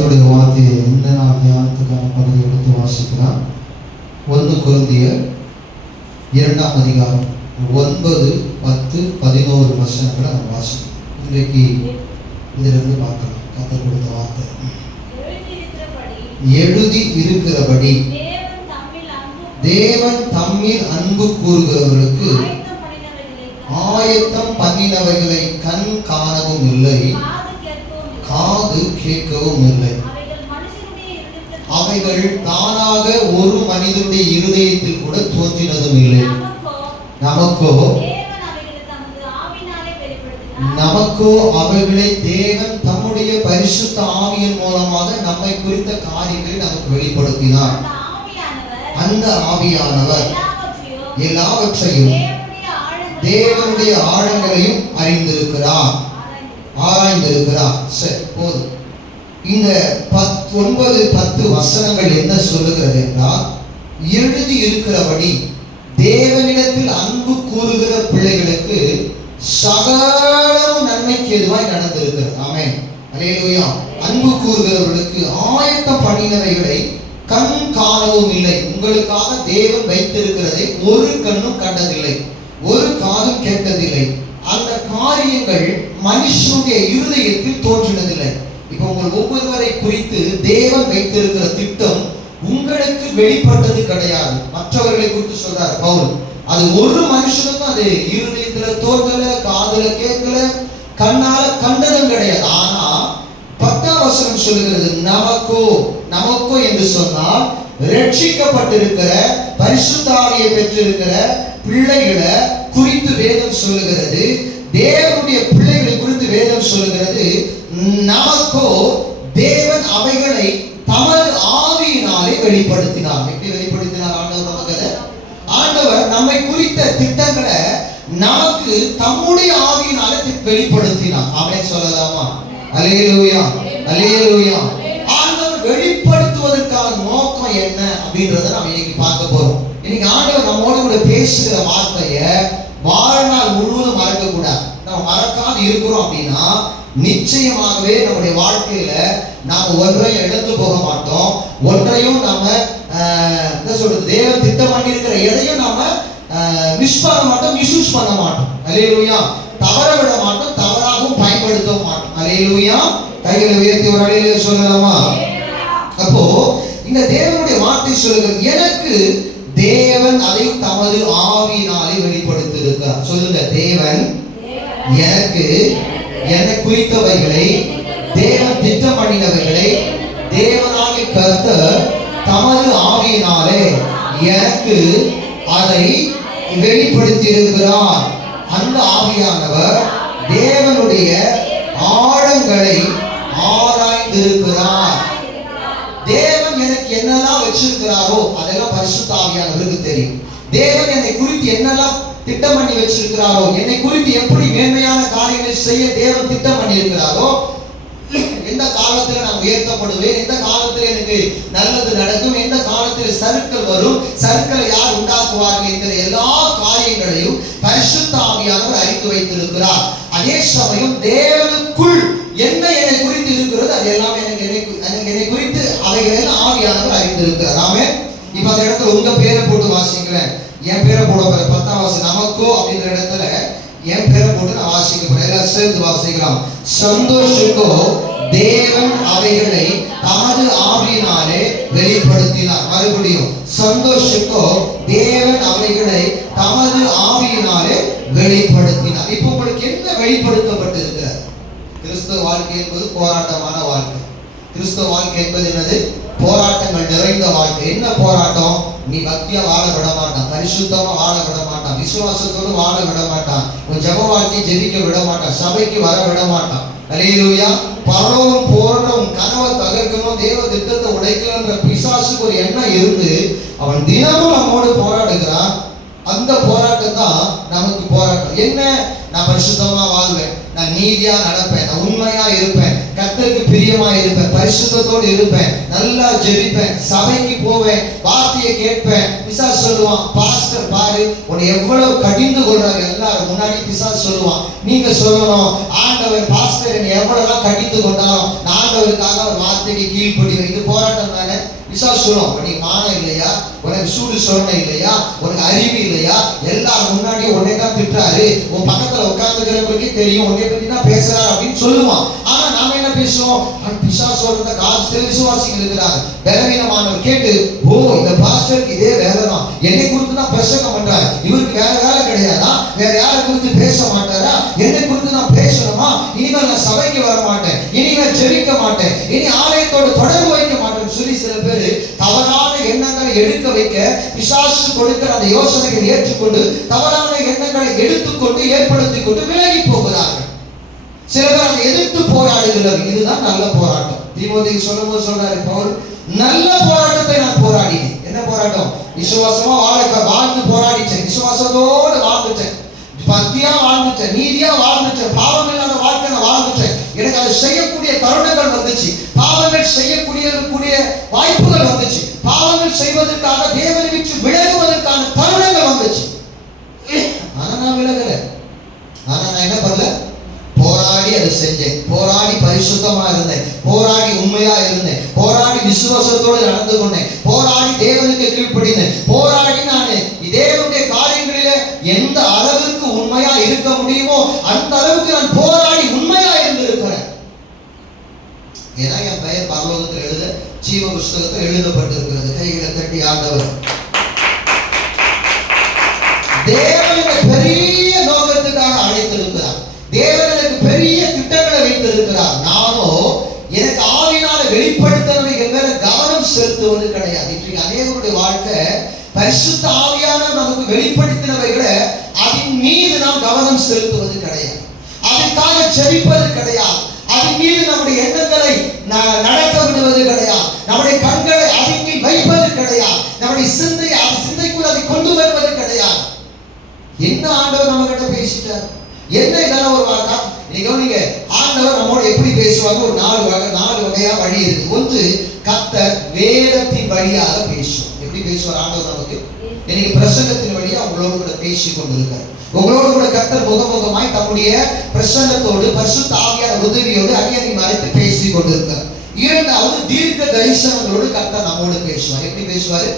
வார்த்தையை இந்த நாள் தியானத்துக்கான பகுதி எடுத்து வாசிக்கலாம். 1 கொரிந்தியர் 2ஆம் அதிகாரம் 9, 10, 11 வசனங்களை நம்ம வாசிக்கலாம். இன்றைக்கு இதிலிருந்து பார்க்கலாம். கர்த்தர் கொடுத்த வார்த்தை எழுதி இருக்கிறபடி தேவன் தம்மில் அன்பு கூறுகிறவர்களுக்கு ஆயத்தம் பண்ணினவைகளை கண் காணவும் இல்லை, காது கேட்கவும் இல்லை. அவைகள் தானாக ஒரு மனிதனுடைய இருதயத்தில் கூட தோன்றினதும் இல்லை. நமக்கோ அவைகளை தேவன் தம்முடைய பரிசுத்த ஆவியின் மூலமாக நம்மை குறித்த காரியங்களை நமக்கு வெளிப்படுத்தினார். அந்த ஆவியானவர் எல்லாவற்றையும் தேவனுடைய ஆழங்களையும் அறிந்திருக்கிறார், ஆராய்ந்திருக்கிறார். சரி, போதும். இந்த 9, 10 வசனங்கள் என்ன சொல்லுகிறது என்றால், எழுதி இருக்கிறபடி தேவனிடத்தில் அன்பு கூறுகிற பிள்ளைகளுக்கு சகலமும் நன்மைக்கு எதுவாய் நடந்திருக்கிறது. ஆமென், அல்லேலூயா. அன்பு கூறுகிறவர்களுக்கு ஆயத்தம் பண்ணினவைகளை கண் காணவும் இல்லை. உங்களுக்காக தேவன் வைத்திருக்கிறதை ஒரு கண்ணும் கண்டதில்லை, ஒரு காதும் கேட்டதில்லை. அந்த காரியங்கள் மனுஷனுடைய இருதயத்தில் தோன்றினதில்லை. இப்ப உங்கள் ஒவ்வொருவரை குறித்து தேவன் வைத்திருக்கிற திட்டம் உங்களுக்கு வெளிப்பட்டது கிடையாது. மற்றவர்களை குறித்து சொல்றார் பவுல். அது ஒரு மனுஷனுக்கும் அது இருதயத்துல தோன்றல, காதுல கேட்கல, கண்ணால கண்டதும் கிடையாது. ஆனா 10ஆம் வசனம் சொல்லுகிறது, நமக்கோ என்று சொன்னால் ரட்சிக்கப்பட்டிருக்கிற பரிசுத்த ஆவியை பெற்றிருக்கிற பிள்ளைகளை குறித்து வேதம் சொல்லுகிறது. தேவனுடைய பிள்ளைகளை குறித்து வேதம் சொல்லுகிறது, நமக்கோ தேவன் அவைகளை தமது ஆவியினாலே வெளிப்படுத்தினார். எப்படி வெளிப்படுத்தினார் ஆண்டவர்? நமக்கு ஆண்டவர் நம்மை குறித்த திட்டங்களை நமக்கு தம்முடைய ஆவியினாலே வெளிப்படுத்தினார். ஆமென் சொல்லலாமா? அல்லேலூயா, அல்லேலூயா. ஆண்டவர் வெளிப்படுத்துவதற்கான நோக்கம் என்ன அப்படின்றத நாம் இன்னைக்கு பார்க்க போறோம். இன்னைக்கு ஆண்டவர் நம்மோடு கூட பேசுகிற வார்த்தையை வாழ்நாள் முழுவதும் மறக்க கூடாது. நம்ம மறக்காது இருக்கிறோம் அப்படின்னா நிச்சயமாகவே நம்முடைய வாழ்க்கையில நாம ஒன்றையும் இழந்து போக மாட்டோம். ஒன்றையும் நாம என்ன சொல்றது, தேவன் திட்டம் பண்ணி இருக்கிற எதையும் நாம மிஸ் பண்ண மாட்டோம், மிஸ்யூஸ் பண்ண மாட்டோம். அல்லேலூயா. தவற விட மாட்டோம், தவறாகவும் பயன்படுத்த மாட்டோம். அல்லேலூயா. கைகளை உயர்த்தி ஒரு அலையிலே சொல்லலாமா? அப்போ இந்த தேவனுடைய வார்த்தை சொல்லுகிறது, எனக்கு தேவன் அதை தமது ஆவியினாலே வெளிப்படுத்தியிருக்கிறார். சொல்லுங்க, தேவன் எனக்கு என்னை குறித்தவைகளை, தேவன் திட்டம் பண்ணினவைகளை தேவனாகிய கர்த்தர் தமது ஆவியினாலே எனக்கு அதை வெளிப்படுத்தியிருக்கிறார். அந்த ஆவியானவர் தேவனுடைய ஆழங்களை ஆராய்ந்திருக்கிறார். தேவன் எனக்கு என்னெல்லாம் வச்சிருக்கிறாரோ அதெல்லாம் பரிசுத்த ஆவியானவருக்கு தெரியும். தேவன் என்னை குறித்து என்னெல்லாம் திட்டம் பண்ணி வச்சிருக்கிறாரோ, என்னை குறித்து எப்படி மேன்மையான காரியங்களை செய்ய தேவன் திட்டம் பண்ணி இருக்கிறாரோ, எந்த காலத்துல நான் உயர்த்தப்படுவேன், எந்த காலத்துல எனக்கு நல்லது நடக்கும், எந்த காலத்துல சறுக்கல் வரும், சறுக்கலை யார் உண்டாக்குவார்கள் என்கிற எல்லா காரியங்களையும் பரிசுத்த ஆவியானவர் அறிந்து வைத்திருக்கிறார். அதே சமயம் தேவனுக்குள் என்ன என்னை குறித்து இருக்கிறது அது எல்லாமே என்னை குறித்து அவைகள் எல்லாம் ஆவியானவர் அறிந்திருக்கிறார். ஆமென். இப்ப அந்த இடத்துல உங்க பேரை போட்டு வாசிங்களேன். என் பேரை போட 10ஆம் வசனம், நமக்கோ அப்படின்ற இடத்துல என் பேரை போட்டு நான் வாசிக்க போறேன். எல்லாம் சேர்ந்து வாசிக்கலாம். சந்தோஷுக்கோ தேவன் அவைகளை தமது ஆவியினாலே வெளிப்படுத்தினார். மறுபடியும், சந்தோஷுக்கோ தேவன் அவைகளை தமது ஆவியினாலே வெளிப்படுத்தினார். இப்போ உங்களுக்கு என்ன வெளிப்படுத்தப்பட்டு இருக்கிறார்? கிறிஸ்தவ வாழ்க்கை என்பது போராட்டமான வாழ்க்கை. கிறிஸ்தவ வாழ்க்கை என்பது என்னது? போராட்டங்கள் நிறைந்த வாழ்க்கை. என்ன போராட்டம்? நீ பக்தியா வாழ விட மாட்டான், பரிசுத்தமா வாழ விட மாட்டான், விசுவாசத்தோடு வாழ விட மாட்டான், உன் ஜெப வாழ்க்கை ஜெபிக்க விட மாட்டான், சபைக்கு வர விட மாட்டான். அல்லேலூயா. பரலோகம் போறணும், கனவை தகர்க்கணும், தேவ திட்டத்தை உடைக்கணும்ன்ற பிசாசுக்கு ஒரு எண்ணம் இருந்து அவன் தினமும் நம்மோடு போராடுகிறான். அந்த போராட்டம் தான் நமக்கு போராட்டம். என்ன? நான் பரிசுத்தமா வாழ்வேன், நான் நீதியா நடப்பேன், நான் உண்மையா இருப்பேன், கர்த்தருக்கு பிரியமா இருப்பேன், பரிசுத்தத்தோடு இருப்பேன், நல்லா ஜெபிப்பேன், சபைக்கு போவேன், வார்த்தையை கேட்பேன். பிசாசு சொல்லுவான், பாஸ்டர் பாரு உன்னை எவ்வளவு கடிந்து கொள்றாரு. எல்லாரும் முன்னாடி பிசாசு சொல்லுவான். நீங்க சொல்லணும், ஆண்டவர் பாஸ்டர் என்னை எவ்வளவுதான் கடிந்து கொண்டாலும் நான் ஆண்டவருக்காக ஒரு வார்த்தை வார்த்தைக்கு கீழ்ப்படிவை. இது போராட்டம் தானே. பிசாசு சொல்லும், நீ மானம் இல்லையா, உனக்கு சூடு சொரணை இல்லையா, உனக்கு அறிவு இல்லையா, எல்லாரும் முன்னாடி உன்னை தான் திட்டுறாரு, உன் பக்கத்துல உட்கார்ந்துக்கிறவங்களுக்கே தெரியும் உன்னை பத்தி தான் பேசுறாரு அப்படின்னு சொல்லுவான். ஆனா நாம என்ன பேசுவோம், பிசாசு சொல்றத காசு விசுவாசிகள் இருக்கிறாங்க பலவீனமானவர் கேட்டு, ஓ இந்த பாஸ்டருக்கு இதே வேலை தான், என்னை குறித்து தான் பிரசங்கம் பண்றாரு, இவருக்கு வேற வேலை கிடையாதா, வேற யாரை குறித்து பேச மாட்டாரா, என்னை குறித்து நான் பேசணுமா, இனிமேல் நான் சபைக்கு வர மாட்டேன், இனிமேல் ஜெபிக்க மாட்டேன், இனி ஆலயத்தோடு தொடர்பு வைக்க மாட்டேன்னு சொல்லி சில பேர் தவறான எண்ணங்களை எடுக்க வைக்க பிசாசு கொடுக்கிற அந்த யோசனைகளை ஏற்றுக்கொண்டு தவறான எண்ணங்களை எடுத்துக்கொண்டு ஏற்படுத்திக் கொண்டு விலகி போகிறார்கள். சில பேர் அதை எதிர்த்து போராடுகிறார்கள். இதுதான் நல்ல போராட்டம். தீமோத்தேயுக்கு சொல்லும்போது சொல்றாரு பவுல், நல்ல போராட்டத்தை நான் போராடினேன். என்ன போராட்டம்? விசுவாசமா வாழ்ந்து போராடிட்டேன், விசுவாசத்தோடு வாழ்ந்துட்டேன், பக்தியா வாழ்ந்துட்டேன், நீதியா வாழ்ந்துட்டேன், பாவம் இல்லாத வாழ்க்கை நான் வாழ்ந்துட்டேன். எனக்கு அதை செய்யக்கூடிய தருணங்கள் வந்துச்சு, பாவங்கள் செய்யக்கூடிய வாய்ப்புகள் வந்துச்சு, பாவங்கள் செய்வதற்காக தேவனை விட்டு விலகுவதற்கான தருணங்கள் வந்துச்சு. ஆனா நான் விலகல. ஆனா நான் என்ன பண்ணல, போராடி அதை செஞ்சேன், போராடி பரிசுத்தமா இருந்தேன், போராடி உண்மையா இருந்தேன், போராடி விசுவாசத்தோடு நடந்து கொண்டேன், போராடி தேவனுக்கு கீழ்ப்படினேன், போராடி நான் தேவனுடைய காரியங்களில எந்த அளவுக்கு உண்மையா இருக்க முடியுமோ அந்த அளவுக்கு நான் போராடி உண்மையா இருந்திருக்கிறேன். ஏன்னா என் பெயர் பரலோகத்தில் எழுத ஜீவ புஸ்தகத்தில் எழுதப்பட்டிருக்கிறது. கைகளை தட்டி ஆண்டவர். தேவன் பெரிய நோக்கத்துக்காக அழைத்திருக்கிறார், தேவன் எனக்கு பெரிய திட்டங்களை வைத்திருக்கிறார். நானோ எனக்கு ஆவினால வெளிப்படுத்தவைகள் மேல கவனம் செலுத்துவது கிடையாது. இன்றைக்கு அநேகருடைய வாழ்க்கை பரிசுத்த ஆவியானவர் நமக்கு வெளிப்படுத்தினவைகளை அதன் மீது நாம் கவனம் செலுத்துவது கிடையாது, அதற்காக ஜெபிப்பது கிடையாது, அதன் மீது நம்முடைய எண்ணங்களை நடக்க விடுவது கிடையாது, நம்முடைய கண்களை அதன் மீது வைப்பது கிடையாது, நம்முடைய சிந்தைக்குள் அதை கொண்டு வருவது கிடையாது. என்ன ஆண்டவர் நம்ம கிட்ட பேசிட்டார், என்ன இதெல்லாம் ஒரு வாக்கா நீங்க ஆண்டவர் நம்மோட எப்படி பேசுவாங்க, ஒரு நாலு வகையா வழி இருக்கு. ஒன்று கர்த்தர் வேதத்தின் வழியாக பேசுவார். எப்படி பேசுவார் ஆண்டவர் நமக்கு? இன்னைக்கு பிரசங்கத்தின் வழியா உங்களோடு கூட பேசி கொண்டிருக்கார். உங்களோடு கூட கர்த்தர் முகமுகமாய் தம்முடைய பிரசன்னத்தோடு பரிசுத்த ஆவியான உதவியோடு அடியனை மறைத்து பேசி கொண்டிருக்கார். இரண்டாவது தீர்க்க தரிசனங்களோடு கர்த்தர் நம்மோடு பேசுவார். எப்படி பேசுவாரு?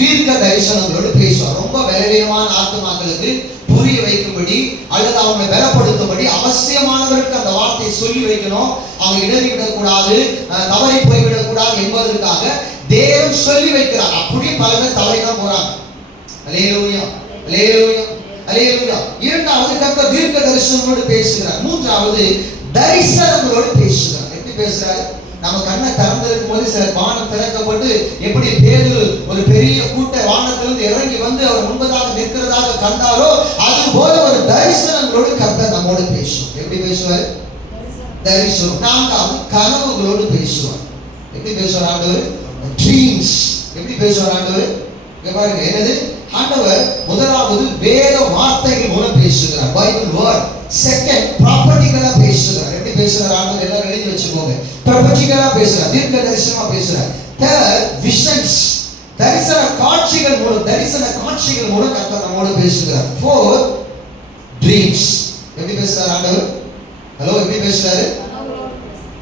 தீர்க்க தரிசனங்களோடு பேசுவார். ரொம்ப பலவீனமான ஆத்மாக்களுக்கு புரிய வைக்கும்படி அல்லது அவங்களை பலப்படுத்தும்படி அவசியமானவருக்கு அந்த வார்த்தையை சொல்லி வைக்கணும், அவங்க இடறிவிடக்கூடாது, தவறி போய்விடக்கூடாது என்பதற்காக தேவன் சொல்லி வைக்கிறார். அப்படியே பல பேர் தவறிதான் போறாங்க. அல்லேலூயா, அல்லேலூயா, அல்லேலூயா. இரண்டாவது கர்த்தர் தீர்க்க தரிசனங்களோடு பேசுகிறார். மூன்றாவது தரிசனங்களோடு பேசுகிறார். எப்படி பேசுறாரு? நம்ம கண்ணை திறந்திருக்கும் போது சில வானம் திறக்கப்பட்டு எப்படி பேதுரு ஒரு பெரிய கூட்ட வானத்திலிருந்து இறங்கி வந்து அவர் முன்பதாக நிற்கிறதாக கண்டாரோ அது போல ஒரு தரிசனங்களோடு கர்த்தர் நம்மோடு பேசுவார். எப்படி பேசுவார்? தரிசனம். நான்காவது கனவுகளோடு பேசுவார். எப்படி பேசுவார் ஆண்டவர்? ட்ரீம்ஸ். எப்படி பேசுவார் ஆண்டவர்? இங்க பாருங்க, என்னது ஆண்டவர்? முதலாவது வேத வார்த்தைகள் மூலம் பேசுகிறார், பைபிள் வேர்ட். செகண்ட் ப்ராப்பர்ட்டிகளா பேசுகிறார். எப்படி பேசுகிறார் ஆண்டவர்? எல்லாரும் எழுதி வச்சுக்கோங்க. ப்ராப்பர்ட்டிகளா பேசுகிறார், தீர்க்க தரிசனமா பேசுகிறார். தேர்ட் விஷன்ஸ், தரிசன காட்சிகள் மூலம் கர்த்தர் நம்மோடு பேசுகிறார். Fourth dreams. எப்படி பேசுகிறார் ஆண்டவர்? ஹலோ, எப்படி பேசுறாரு?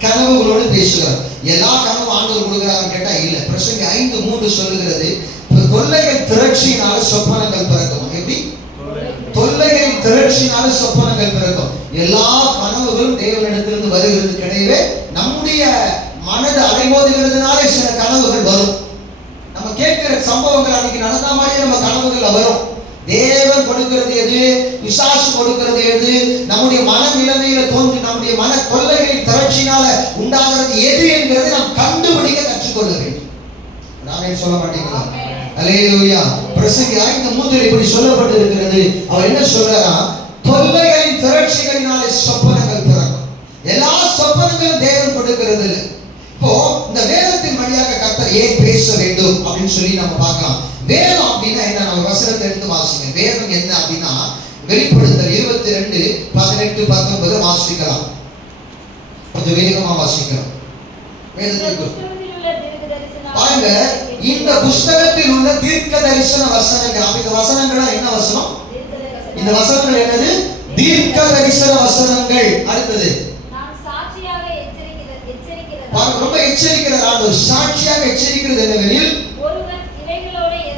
கனவுகளோடு பேசுகிறார். எல்லா கனவு ஆண்டவர் கொடுக்கிறான்னு கேட்டா இல்ல. பிரசங்கி 5:3 சொல்லுகிறது, தொல்லைகள் திரட்சியினால சொப்பனங்கள் பிறக்கும். எப்படி? தொல்லைகளின் திரட்சியினால சொப்பனங்கள் பிறக்கும். எல்லா கனவுகளும் தேவனிடத்திலிருந்து வருகிறது கிடையவே. நம்முடைய மனது அலைமோதுகிறதுனால சில கனவுகள் வரும். நம்ம கேட்கிற சம்பவங்கள் அன்னைக்கு நடந்த மாதிரி நம்ம கனவுகள் வரும். தேவன் கொடுக்கிறது எது, பிசாசு கொடுக்கிறது எது, நம்முடைய மன நிலைமையில தோன்றி நம்முடைய மன தொல்லைகளின் திரட்சியினால உண்டாகிறது எது என்கிறதை நாம் கண்டுபிடிக்க கற்றுக்கொள்ள வேண்டும். நானே சொல்ல மாட்டீங்களா? அல்லேலூயா. பிரசங்கி 5:3 இப்படி சொல்லப்பட்டு இருக்கிறது. அவர் என்ன சொல்றாரா? தொல்லைகளின் திரட்சிகளினாலே சொப்பனங்கள் பிறக்கும். எல்லா சொப்பனங்களும் தேவன் கொடுக்கிறது இல்லை. இப்போ இந்த வேதத்தின் வழியாக கர்த்தர் ஏன் பேச வேண்டும் அப்படின்னு சொல்லி நம்ம பார்க்கலாம். வேதம் அப்படின்னா என்ன? நம்ம வசனத்தை எடுத்து வாசிங்க. வேதம் என்ன அப்படின்னா வெளிப்படுத்தல் 22:18-19 வாசிக்கலாம். கொஞ்சம் வேகமா வாசிக்கிறோம். வேதத்துக்கு பாருங்க, இந்த புஸ்தகத்தில் உள்ள தீர்க்க தரிசன வசனங்கள். இந்த வசனங்கள் என்ன வசனம்? இந்த வசனங்கள் என்னது? தீர்க்க தரிசன வசனங்கள். அடுத்தது ரொம்ப எச்சரிக்கிறார் ஆண்டவர். சாட்சியாக எச்சரிக்கிறது என்னவெனில், ஒருவன்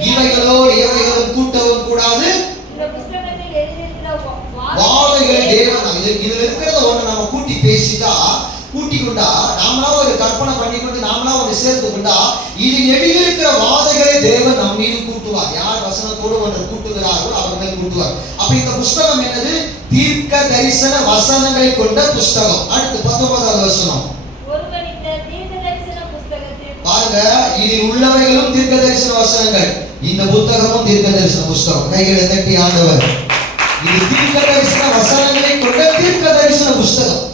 இவைகளோடு எவைகளும் கூட்டவும் கூடாது. இந்த புத்தகத்தில் எழுதியிருக்கிற வாதைகளை தேவன் இதுல இருக்கிறத ஒண்ணு நம்ம கூட்டி பேசிட்டா, கூட்டிக்கொண்டா, நாமளா ஒரு கற்பனை பண்ணிக்கொண்டு நாமளா ஒரு சேர்த்து கொண்டா, இது எழுதியிருக்கிற வாதைகளை தேவன் நம் மீது கூட்டுவார். யார் வசனத்தோடு ஒன்று கூட்டுகிறார்களோ அவர் மேல் கூட்டுவார். அப்ப இந்த புஸ்தகம் என்னது? தீர்க்க தரிசன வசனங்களை கொண்ட புஸ்தகம். அடுத்து 19வது வசனம் பாருங்க. இதில் உள்ளவைகளும் தீர்க்க தரிசன வசனங்கள். இந்த புத்தகமும் தீர்க்க தரிசன புஸ்தகம். கைகளை தட்டி ஆண்டவர், இது தீர்க்க தரிசன வசனங்களை கொண்ட தீர்க்க தரிசன புஸ்தகம்.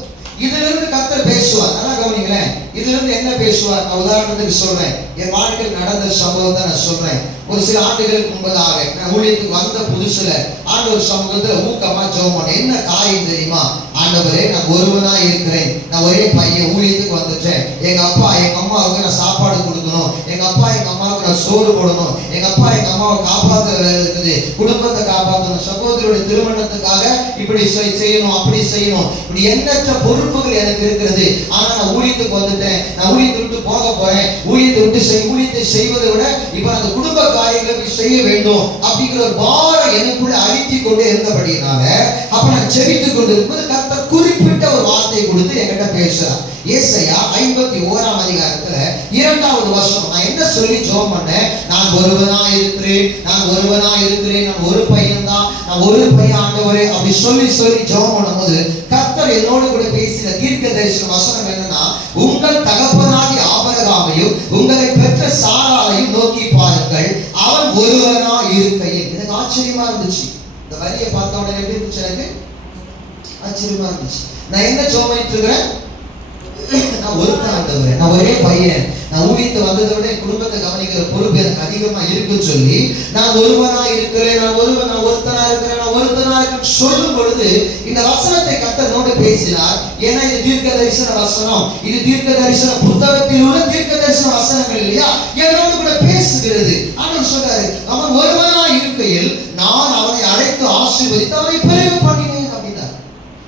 இதுல இருந்து கர்த்தர் பேசுவார். நல்லா கவனிங்களேன். இதுல இருந்து என்ன பேசுவார்? நான் உதாரணத்துக்கு சொல்றேன். என் வாழ்க்கையில் நடந்த சம்பவத்தை நான் சொல்றேன். ஒரு சில ஆண்டுகளுக்கு முன்பதாக நான் ஊழியத்துக்கு வந்த புதுசுல ஆண்டவர் சமூகத்துல ஊக்கமா ஜெபம் பண்ணேன். என்ன காரியம் தெரியுமா? ஆண்டவரே, நான் ஒருவனா இருக்கிறேன், நான் ஒரே பையன், ஊழியத்துக்கு வந்துட்டேன். எங்க அப்பா எங்க அம்மாவுக்கு நான் சாப்பாடு கொடுக்கணும், எங்க அப்பா எங்க அம்மாவுக்கு நான் சோறு போடணும், எங்க அப்பா எங்க அம்மாவை காப்பாற்ற வேலை இருக்குது, குடும்பத்தை காப்பாற்றணும், சகோதரியோட திருமணத்துக்காக இப்படி செய்யணும், அப்படி செய்யணும், இப்படி எண்ணற்ற பொறுப்புகள் எனக்கு இருக்கிறது. ஆனா நான் ஊழியத்துக்கு வந்துட்டேன், நான் ஊழியத்தை விட்டு போக போறேன், ஊழியத்தை விட்டு ஊழியத்தை செய்வதை விட இப்ப அந்த குடும்ப காரியங்களை செய்ய வேண்டும் அப்படிங்கிற ஒரு பாரம் எனக்குள்ள அழித்து கொண்டே இருந்தபடினால, அப்ப நான் ஜெபித்துக் கொண்டிருக்கும்போது கர்த்தர் குறிப்பிட்ட ஒரு வார்த்தையை கொடுத்து என்கிட்ட பேசுறார். ஏசாயா 51ஆம் அதிகாரத்துல 2வது வசனம். நான் என்ன சொல்லி ஜெபம் பண்ணேன்? நான் ஒருவனா இருக்கிறேன், நான் ஒருவனா இருக்கிறேன், நான் ஒரு பையன் தான், நான் ஒரு பையன் ஆண்டவரே அப்படி சொல்லி ஜெபம் பண்ணும்போது கர்த்தர் என்னோடு கூட பேசின தீர்க்க தரிசன வசனம் என்னன்னா, உங்கள் தகப்பனாகிய ஆபிரகாமையும் உங்களை பெற்ற சாராளையும் நோக்கி பாருங்கள், அவன் ஒருவனா இருக்கையில். எனக்கு ஆச்சரியமா இருந்துச்சு. இந்த வரியை பார்த்த உடனே எப்படி இருந்துச்சு? எனக்கு ஆச்சரியமா இருந்துச்சு. நான் என்ன ஜெபம் பண்ணிட்டு இருக்கிறேன்? நான் ஒருத்தன் ஆண்டவரே, நான் ஒரே பையன், நான் ஊழியத்தை வந்ததை விட என் குடும்பத்தை கவனிக்கிற பொறுப்பு எனக்கு அதிகமா இருக்குன்னு சொல்லி நான் ஒருவனா இருக்கிறேன், நான் ஒருத்தனா இருக்கிறேன், நான் ஒருத்தனா இருக்கேன் சொல்லும் பொழுது இந்த வசனத்தை கர்த்தரோடு பேசினார். ஏன்னா இது தீர்க்க தரிசன வசனம், இது தீர்க்க தரிசன புத்தகத்தில் உள்ள தீர்க்க தரிசன வசனங்கள் இல்லையா, என்னோடு கூட பேசுகிறது. ஆண்டவர் சொல்றாரு, அவன் ஒருவனா இருக்கையில் நான் அவனை அழைத்து ஆசீர்வதித்து அவனை பெருக பண்ணினேன் அப்படின்னா.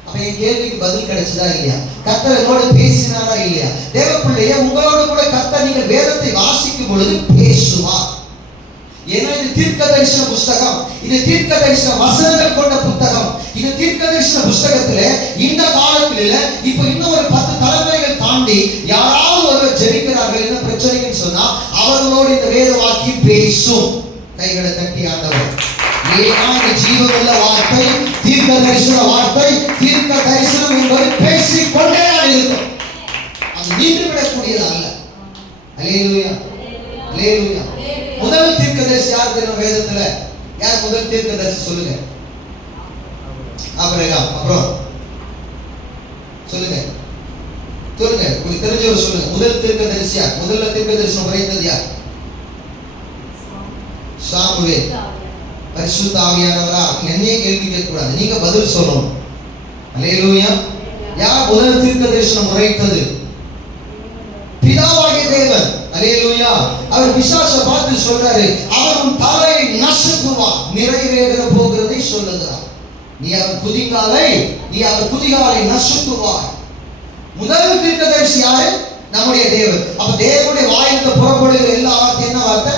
அப்ப என் கேள்விக்கு பதில் கிடைச்சதா இல்லையா? கர்த்தர் என்னோடு பேசினாரா இல்லையா? தேவ பிள்ளையே, உங்களோடு கூட கர்த்தர் நீங்கள் வேதத்தை வாசிக்கும் பொழுது பேசுவார். ஏன்னா இது தீர்க்க தரிசன புஸ்தகம், இது தீர்க்க தரிசன வசனங்கள் கொண்ட புத்தகம். இது தீர்க்க தரிசன புஸ்தகத்துல இந்த காலத்துல இப்ப இன்னும் ஒரு 10 தலைமுறைகள் தாண்டி யாராவது ஒருவர் ஜெபிக்கிறார்கள், என்ன பிரச்சனைன்னு சொன்னா அவர்களோடு இந்த வேத வாக்கியம் பேசும். கைகளை தட்டி ஆண்டவர், ஏன்னா ஜீவனுள்ள வார்த்தை, தீர்க்க தரிசன வார்த்தை, தீர்க்க தரிசனம் என்பது பேசிக் கொண்டே இருக்கும். அது நின்று விடக்கூடியது அல்ல. அல்லேலூயா, அல்லேலூயா. முதல் தீர்க்கதரிசி யார் தெரியும் வேதத்துல? யார் முதல் தீர்க்கதரிசி சொல்லுங்க? ஆபிரகாம். அப்புறம் சொல்லுங்க, சொல்லுங்க, உங்களுக்கு தெரிஞ்சவர் சொல்லுங்க. முதல் தீர்க்கதரிசி யார்? முதல்ல தீர்க்கதரிசனம் உரைத்தது யார்? சாமுவேல். பரிசுத்த ஆவியானவரா? என்னையே கேள்வி கேட்க கூடாது, நீங்க பதில் சொல்லணும். அல்லேலூயா. யார் முதல் தீர்க்க தரிசனம் உரைத்தது? பிதாவாகிய தேவன். அல்லேலூயா. அவர் பிசாசை பார்த்து சொல்றாரு, அவன் தலையை நசுக்குவான், நிறைவேற போகிறதை சொல்லுகிறார். நீ அவர் குதிகாலை நசுக்குவாய். முதல் தீர்க்கதரிசி யாரு? நம்முடைய தேவன். அப்ப தேவனுடைய வாயிலிருந்து புறப்படுகிற எல்லா வார்த்தை என்ன வார்த்தை?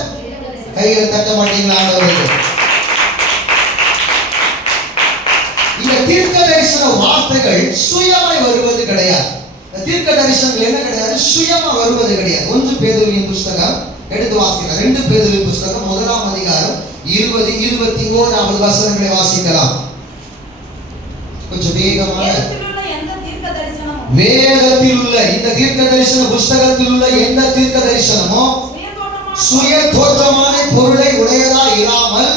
கைகளை தட்ட மாட்டீங்களா? இந்த தீர்க்க தரிசன வார்த்தைகள் சுயமாய் வருவது கிடையாது. தீர்க்க தரிசனங்கள் என்ன கிடையாது? சுயமா வருவது கிடையாது. 1 பேதுருவின் புஸ்தகம் எடுத்து வாசிக்கலாம். 2 பேதுருவின் புஸ்தகம் 1ஆம் அதிகாரம் 20, 21 வசனங்களை வாசிக்கலாம். கொஞ்சம் வேகமாக. வேதத்தில் உள்ள இந்த தீர்க்க தரிசன புஸ்தகத்தில் உள்ள எந்த தீர்க்க தரிசனமோ சுய தோற்றமான பொருளை உடையதா இராமல்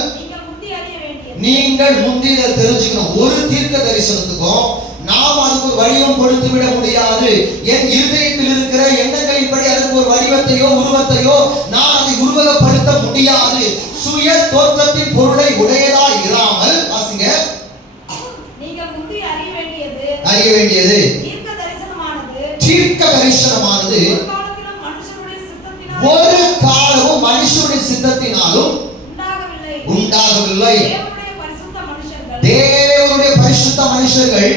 நீங்கள் முந்தி தெரிஞ்சுக்கணும். ஒரு தீர்க்க தரிசனத்துக்கும் நாம் அதுக்கு ஒரு வடிவம் கொடுத்து விட முடியாது. என் இருதயத்தில் இருக்கிற எண்ணங்களின்படி அதற்கு ஒரு வடிவத்தையோ உருவத்தையோ நான் அதை உருவகப்படுத்த முடியாது. சுய தோற்றத்தின் பொருளை உடையதா இராமல் வாசிங்க. நீங்கள் முந்தி அறிய வேண்டியது தீர்க்க தரிசனமானது ஒரு காலமும் மனுஷனுடைய சித்தத்தினாலும் உண்டாகவில்லை. தேவனுடைய பரிசுத்த மனுஷர்கள்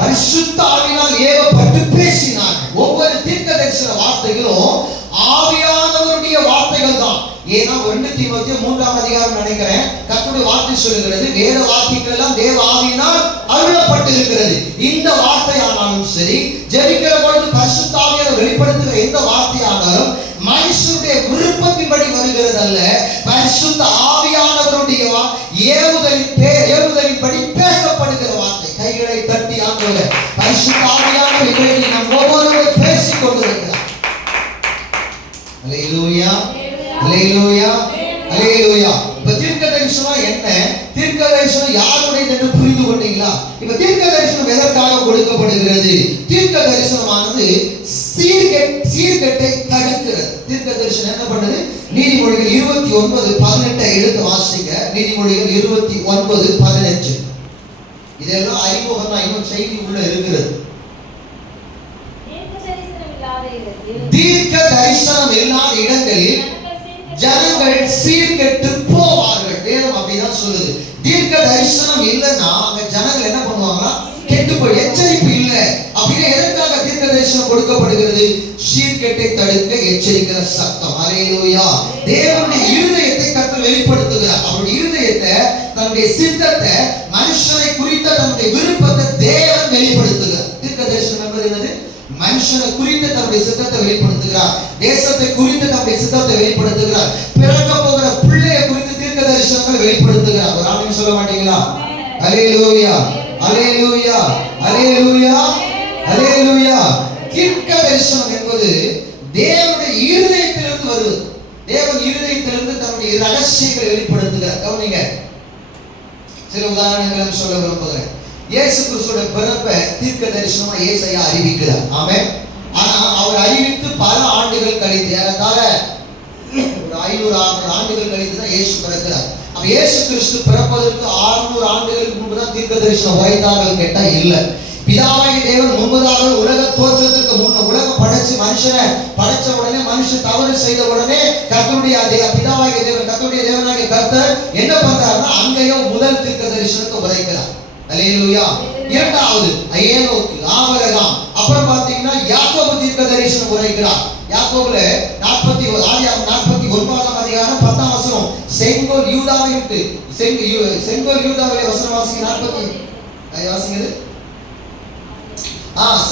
பரிசுத்த ஆவியினால் ஏவப்பட்டு பேசினார்கள். ஒவ்வொரு தீர்க்கதரிசன வார்த்தைகளும் ஆவியானவருடைய வார்த்தைகள் தான். ஏன்னா 1 தீமோத்தேயு 3ஆம் அதிகாரம் நினைக்கிறேன், கர்த்தருடைய வார்த்தை சொல்லுகிறது, வேத வார்த்தைகள் எல்லாம் தேவ ஆவியினால் அருளப்பட்டு இருக்கிறது. இந்த வார்த்தையானாலும் சரி, ஜெபிக்கிற பொழுது பரிசுத்த ஆவியானவர் வெளிப்படுத்துகிற எந்த வார்த்தையானாலும் மனுஷனுடைய விருப்பத்தின்படி வருகிறது அல்ல, பரிசுத்த ஆவியானவருடைய ஏவுதலின்படி பேசப்படுகிற வார்த்தை. கைகளை தட்டி ஆண்டவரே, பரிசுத்த ஆவியானவர் இன்றைக்கு நாம் ஒவ்வொருவரும் பேசிக் கொண்டிருக்கிறார். அல்லேலூயா, அல்லேலூயா, அல்லேலூயா. இப்ப தீர்க்கதரிசனம் என்ன, தீர்க்கதரிசனம் யாருடையது என்று புரிந்து கொண்டீங்களா? இப்ப தீர்க்கதரிசனம் எதற்காக கொடுக்கப்படுகிறது? தீர்க்கதரிசனமானது சீர்கேட்டை தடுக்கிறது. தீர்க்கதரிசனம் என்ன பண்ணுது? நீதிமொழிகள் 29:18 எடுத்து வாசிங்க. நீதிமொழிகள் 29:18. இதெல்லாம் அறிமுகம், இன்னும் செய்தி உள்ள இருக்கிறது. தீர்க்க தரிசனம் இல்லாத இடங்களில் ஜனங்கள் சீர்கெட்டு போவார்கள். வேதம் அப்படிதான் சொல்லுது. தீர்க்க தரிசனம் இல்லைன்னா அங்க ஜனங்கள் என்ன பண்ணுவாங்களா? கெட்டு போய், எச்சரிப்பு இல்லை அப்படின்னா எதற்காக தீர்க்க தரிசனம் கொடுக்கப்படுகிறது? சீர்கெட்டை தடுக்க எச்சரிக்கிற சத்தம். அல்லேலூயா. தேவனுடைய இருதயத்தை கர்த்தர் வெளிப்படுத்துகிறார். அவருடைய இருதயத்தை, தன்னுடைய சித்தத்தை, மனுஷனை குறித்த தன்னுடைய விருப்பத்தை தேவன் வெளிப்படுத்துகிறார். தீர்க்க தரிசனம் என்பது என்னது? மனுஷனை குறித்து தன்னுடைய சித்தத்தை வெளிப்படுத்துகிறார். தேசத்தை குறித்து தன்னுடைய சித்தத்தை வெளிப்படுத்துகிறார். பிறக்க போகிற பிள்ளையை குறித்து தீர்க்க தரிசனங்களை வெளிப்படுத்துகிறார். ஒரு ஆமென் சொல்ல மாட்டீங்களா? அல்லேலூயா, அல்லேலூயா, அல்லேலூயா, அல்லேலூயா. தீர்க்க தரிசனம் என்பது தேவனுடைய இருதயத்திலிருந்து வருவது. தேவன் இருதயத்திலிருந்து தன்னுடைய ரகசியங்களை வெளிப்படுத்துகிறார். கவனிங்க, சில உதாரணங்களை சொல்ல விரும்புகிறேன். இயேசு கிறிஸ்துவோட பிறப்பை தீர்க்க தரிசனமா ஏசாயா அறிவிக்கிறார். ஆமென். ஆனா அவர் அறிவித்து பல ஆண்டுகள் கழித்து, ஏறத்தாழ 500 ஆண்டுகள் கழித்து தான் இயேசு பிறக்கிறார். அப்ப இயேசு கிறிஸ்து பிறப்பதற்கு 600 ஆண்டுகளுக்கு முன்பு தான் தீர்க்க தரிசனம் உரைத்தார்கள் கேட்டா இல்ல. பிதாவாகிய தேவன் முன்பதாக உலக தோற்றத்திற்கு முன்ன உலகம் படைச்சு மனுஷனை படைச்ச உடனே, மனுஷன் தவறு செய்த உடனே கர்த்தருடைய பிதாவாகிய தேவன், கர்த்தருடைய தேவனாகிய கர்த்தர் என்ன பண்றாருன்னா அங்கேயும் முதல் தீர்க்க தரிசனத்தை உரைக்கிறார். அல்லேலூயா. இரண்டாவது ஏனோக்கு, ஆபிரகாம், அப்புறம் பாத்தீங்கன்னா யாக்கோபு தீர்க்க தரிசனம் உரைக்கிறார். யாக்கோபுல 49ஆம் அதிகாரம் 10ஆம் வசனம், செங்கோல் யூதாவை விட்டு, செங்கோல் யூதாவை வசனம் வாசிங்க. 40 வாசிங்க.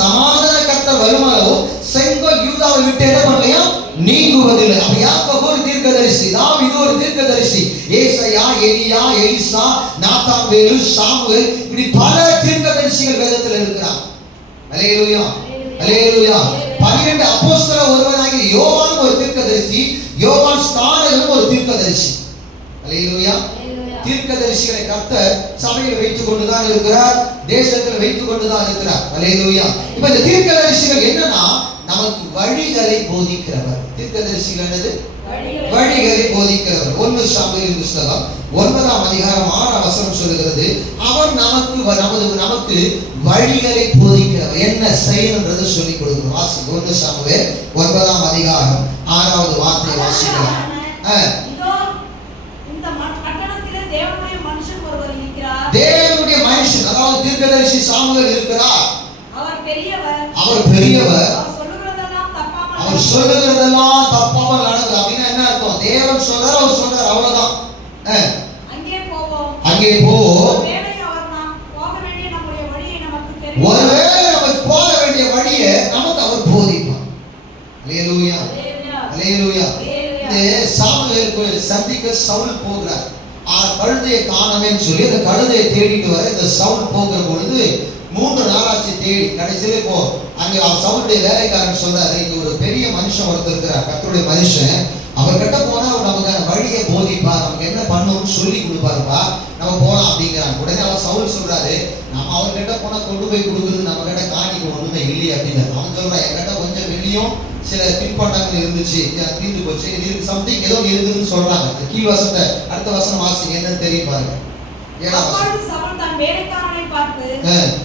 சமாதான கர்த்தர் வருமானோ செங்கோல் யூதாவை விட்டு என்ன பண்ணலையா? நீங்குவதில்லை. அப்ப யாக்கோபு ஒரு தீர்க்கதரிசி, தாவீது ஒரு தீர்க்கதரிசி, ஏசாயா, எலியா, எலிசா, நாத்தான்வேலு, சாமுவேல், இப்படி பல தீர்க்கதரிசிகள் வேதத்தில் இருக்கிறார். அல்லேலூயா, அல்லேலூயா. 12 அப்போஸ்தலர் ஒருவனாகிய யோவான் ஒரு தீர்க்கதரிசி, யோவான் ஸ்நானகனும் ஒரு தீர்க்கதரிசி. அல்லேலூயா. தீர்க்கதரிசிகளை கர்த்தர் சபையில் வைத்துக் கொண்டுதான் இருக்கிறார், தேசத்தில் வைத்துக் கொண்டுதான் இருக்கிறார். அல்லேலூயா. இப்ப இந்த தீர்க்கதரிசிகள் என்னன்னா நமக்கு வழிகளை போதிக்கிறவர். தீர்க்கதரிசிகள் என்னது? வழிகளை போதிக்கிறவர். 1 சாமுவேல் புத்தகம் 9ஆம் அதிகாரம் 6ஆம் வசனம் சொல்லுகிறது, அவர் நமக்கு வழிகளை போதிக்கிறவர். என்ன செய்யணும்ன்றதை சொல்லிக் கொடுக்கிறோம். வாசிங்க. 1 சாமுவேல் 9ஆம் அதிகாரம் 6வது வார்த்தையை வாசிக்கலாம். தேவனுடைய மனுஷன், அதாவது தீர்க்கதரிசி சாமுவேல் இருக்கிறார். அவர் பெரியவர், அவர் சொல்லுகிறதெல்லாம் தப்பாமல் நடக்குது. அப்படின்னா என்ன அர்த்தம்? தேவன் சொல்றாரு, அவர் சொல்றாரு, அவ்வளவுதான். அங்கே போவோம். ஒருவேளை நமக்கு போக வேண்டிய வழியை நமக்கு அவர் போதிப்பார். அல்லேலூயா, அல்லேலூயா. இந்த சாமுவேல் சந்திக்க சவுல் போகிறார். கழுதையை காணவேன்னு சொல்லி அந்த கழுதையை தேடிட்டு வர இந்த சவுல் போகிற பொழுது 3 நாளாச்சு தேடி. கடைசியில இப்போ அங்க சவுளுடைய வேலைக்காரன் சொல்றாரு, இங்க ஒரு பெரிய மனுஷன் ஒருத்தர் இருக்கிறார், கர்த்தருடைய மனுஷன், அவர்கிட்ட போனா அவர் நமக்கு வழியை போதிப்பார், நமக்கு என்ன பண்ணணும்னு சொல்லி கொடுப்பாருப்பா, நம்ம போலாம் அப்படிங்கிறாங்க. உடனே அவர் சவுல் சொல்றாரு, நம்ம அவர்கிட்ட போனா கொண்டு போய் கொடுக்குறது நம்ம கிட்ட காணிக்க ஒண்ணுமே இல்லையே அப்படின்னு. அவன் சொல்றான், என்கிட்ட கொஞ்சம் வெளியும் சில தின்பண்டங்கள் இருந்துச்சு, தீர்ந்து போச்சு, இது சம்திங் ஏதோ இருக்குதுன்னு சொல்றாங்க. கீழ் வசனத்தை அடுத்த வசனம் வாசிங்க, என்னன்னு தெரியும் பாருங்க. 7ஆம் வசனம். சவுல் தன் வேலைக்காரனை பார்த்து,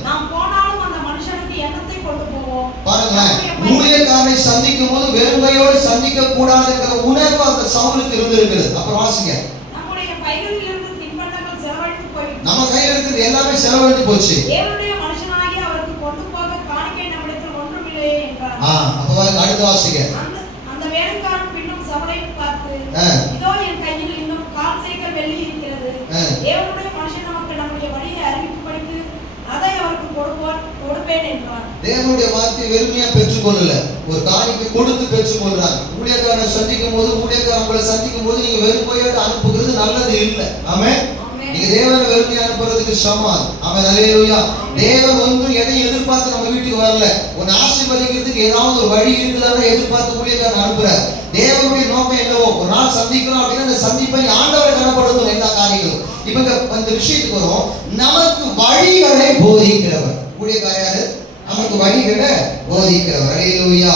நாம் போனாலும் அந்த மனுஷனுக்கு என்னத்தை கொண்டு போவோம்? பாருங்களேன், ஊழியக்காரனை சந்திக்கும் போது வெறுமையோடு சந்திக்க கூடாதுங்கிற உணர்வு அந்த சவுலுக்கு இருந்திருக்கிறது. அப்புறம் வாசிங்க. நம்முடைய பைகளில் இருந்து தின்பண்டங்கள் செலவழித்து போய், நம்ம கையில இருக்கிறது எல்லாமே செலவழித்து போச்சு. தேவனுடைய மனுஷனாகிய அவருக்கு அப்ப பாருங்க அடுத்த வாசிங்க. அந்த வேலைக்காரன் பின்னும் சவுலையும் பார்த்து, இதோ என் கையில் இன்னும் 4 சேக்கல் வெள்ளி இருக்கிறது. தேவனுடைய மனுஷன் நமக்கு நம்முடைய வழியை அறிவிக்கும்படிக்கு அதை அவருக்கு கொடுப்பேன் என்றார். தேவனுடைய வார்த்தை வெறுமையா பெற்றுக்கொள்ளல, ஒரு காணிக்கை கொடுத்து பெற்றுக்கொள்றாங்க. ஊழியக்காரனை சந்திக்கும் போது, ஊழியக்காரங்களை சந்திக்கும் போது நீங்க வெறும் போய் அனுப்புகிறது நல்லது இல்லை. ஆமென். நீங்க தேவனை வெறுமையா அனுப்புறதுக்கு சமம். ஆமென். அல்லேலூயா. தேவன் ஒன்றும் எதையும் எதிர்பார்த்து நம்ம வீட்டுக்கு வரல. உன்னை ஆசீர்வதிக்கிறதுக்கு ஏதாவது ஒரு வழி இருக்குதான்னு எதிர்பார்த்து ஊழியக்காரன் அனுப்புறார். தேவனுடைய நோக்கம் என்னவோ, ஒரு நாள் சந்திக்கிறோம் அப்படின்னா அந்த சந்திப்பை ஆண்டவரை கனப்படுத்தும் எல்லா காரியங்களும். இப்ப இந்த விஷயத்துக்கு வரும். நமக்கு வழிகளை போதிக்கிறவர் ஊழியக்காரர், நமக்கு வழிகளை போதிக்கிறவர். அல்லேலூயா.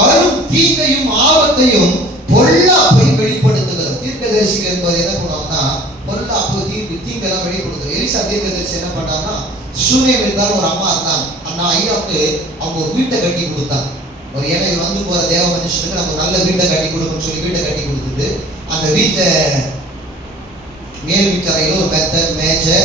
வரும் தீங்கையும் ஆபத்தையும் பொல்லாப்பை வெளிப்படுத்துகிறது. தீர்க்கதரிசிகள் என்பது என்ன பண்ணுவாங்கன்னா, பொல்லாப்பு தீங்கெல்லாம் வெளிப்படுத்துறது. எலிசா தீர்க்கதரிசி என்ன பண்ணாங்கன்னா, சூனேம் இருந்தாலும் ஒரு அம்மா இருந்தாங்க. அந்த ஐயாவுக்கு அவங்க ஒரு வீட்டை கட்டி கொடுத்தாங்க. ஒரு ஏழை வந்து போற தேவ மனுஷனுக்கு நம்ம நல்ல வீட்டை கட்டி கொடுக்கணும்னு சொல்லி வீட்டை கட்டி கொடுத்துட்டு, அந்த வீட்டை மேல் வீட்டறையில ஒரு மெத்த மேஜை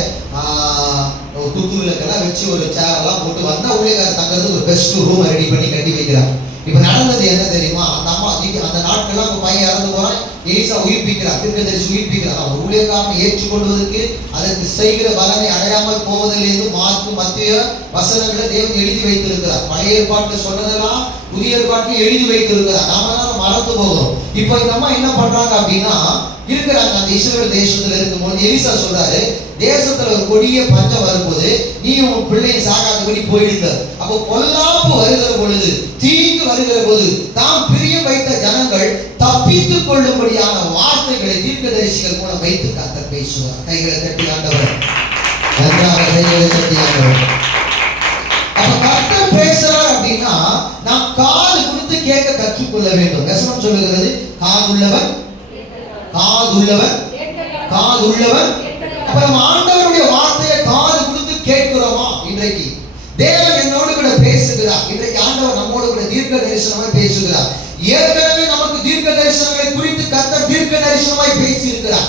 குத்துவிளக்கெல்லாம் வச்சு ஒரு சேரெல்லாம் போட்டு வந்தா ஊழியக்காரர் தங்கிறதுக்கு ஒரு பெஸ்ட் ரூம் ரெடி பண்ணி கட்டி வைக்கிறாங்க. இப்ப நடந்தது என்ன தெரியுமா? அந்த அம்மா அந்த நாட்கள்லாம் அவங்க பையன் இறந்து போறான். எலிசா உயிர்ப்பிக்கிறார், தீர்க்கதரிசி உயிர்ப்பிக்கிறார். அவர் ஊழியக்காரனை ஏற்றுக்கொள்வதற்கு அதற்கு செய்கிற பலனை அடையாமல் போவதிலிருந்து மார்க்கு மத்திய வசனங்களை தேவன் எழுதி வைத்திருக்கிறார். பழைய ஏற்பாட்டில் சொன்னதெல்லாம் புதிய ஏற்பாட்டில் எழுதி வைத்திருக்கிறார். நாம தான் மறந்து போகிறோம். இப்போ இந்த அம்மா என்ன பண்றாங்க அப்படின்னா, இருக்கிறாங்க அந்த இஸ்ரவேல் தேசத்துல இருக்கும்போது எலிசா சொல்றாரு, தேசத்துல ஒரு கொடிய பஞ்சம் வரும்போது நீ உன் பிள்ளையை சாகாதபடி போயிடுங்க. அப்போ பொல்லாப்பு வருகிற பொழுது, தீங்கு வருகிற போது தாம் பிரிய வைத்த ஜனங்கள் தப்பித்துக் கொள்ளும்படியான வார்த்தைகளை தீர்க்கதரிசிகள் மூலம் வைத்து கர்த்தர் பேசுவார். கைகளை தட்டி ஆண்டவர் நன்றாக கைகளை தட்டி ஆண்டவர். அப்ப கர்த்தர் பேசுறார் அப்படின்னா நாம் காது கொடுத்து கேட்க கற்றுக்கொள்ள வேண்டும். வசனம் சொல்லுகிறது, காதுள்ளவன் காதுள்ளவன். அப்ப நம்ம ஆண்டவருடைய வார்த்தையை காது கொடுத்து கேட்கிறோமா? இன்றைக்கு தேவன் என்னோடு கூட பேசுகிறார். இன்றைக்கு ஆண்டவர் நம்மோடு கூட தீர்க்க தரிசனமாய் பேசுகிறார். ஏற்கனவே நமக்கு தீர்க்க தரிசனங்களை குறித்து கர்த்தர் தீர்க்க தரிசனமாய் பேசி இருக்கிறார்.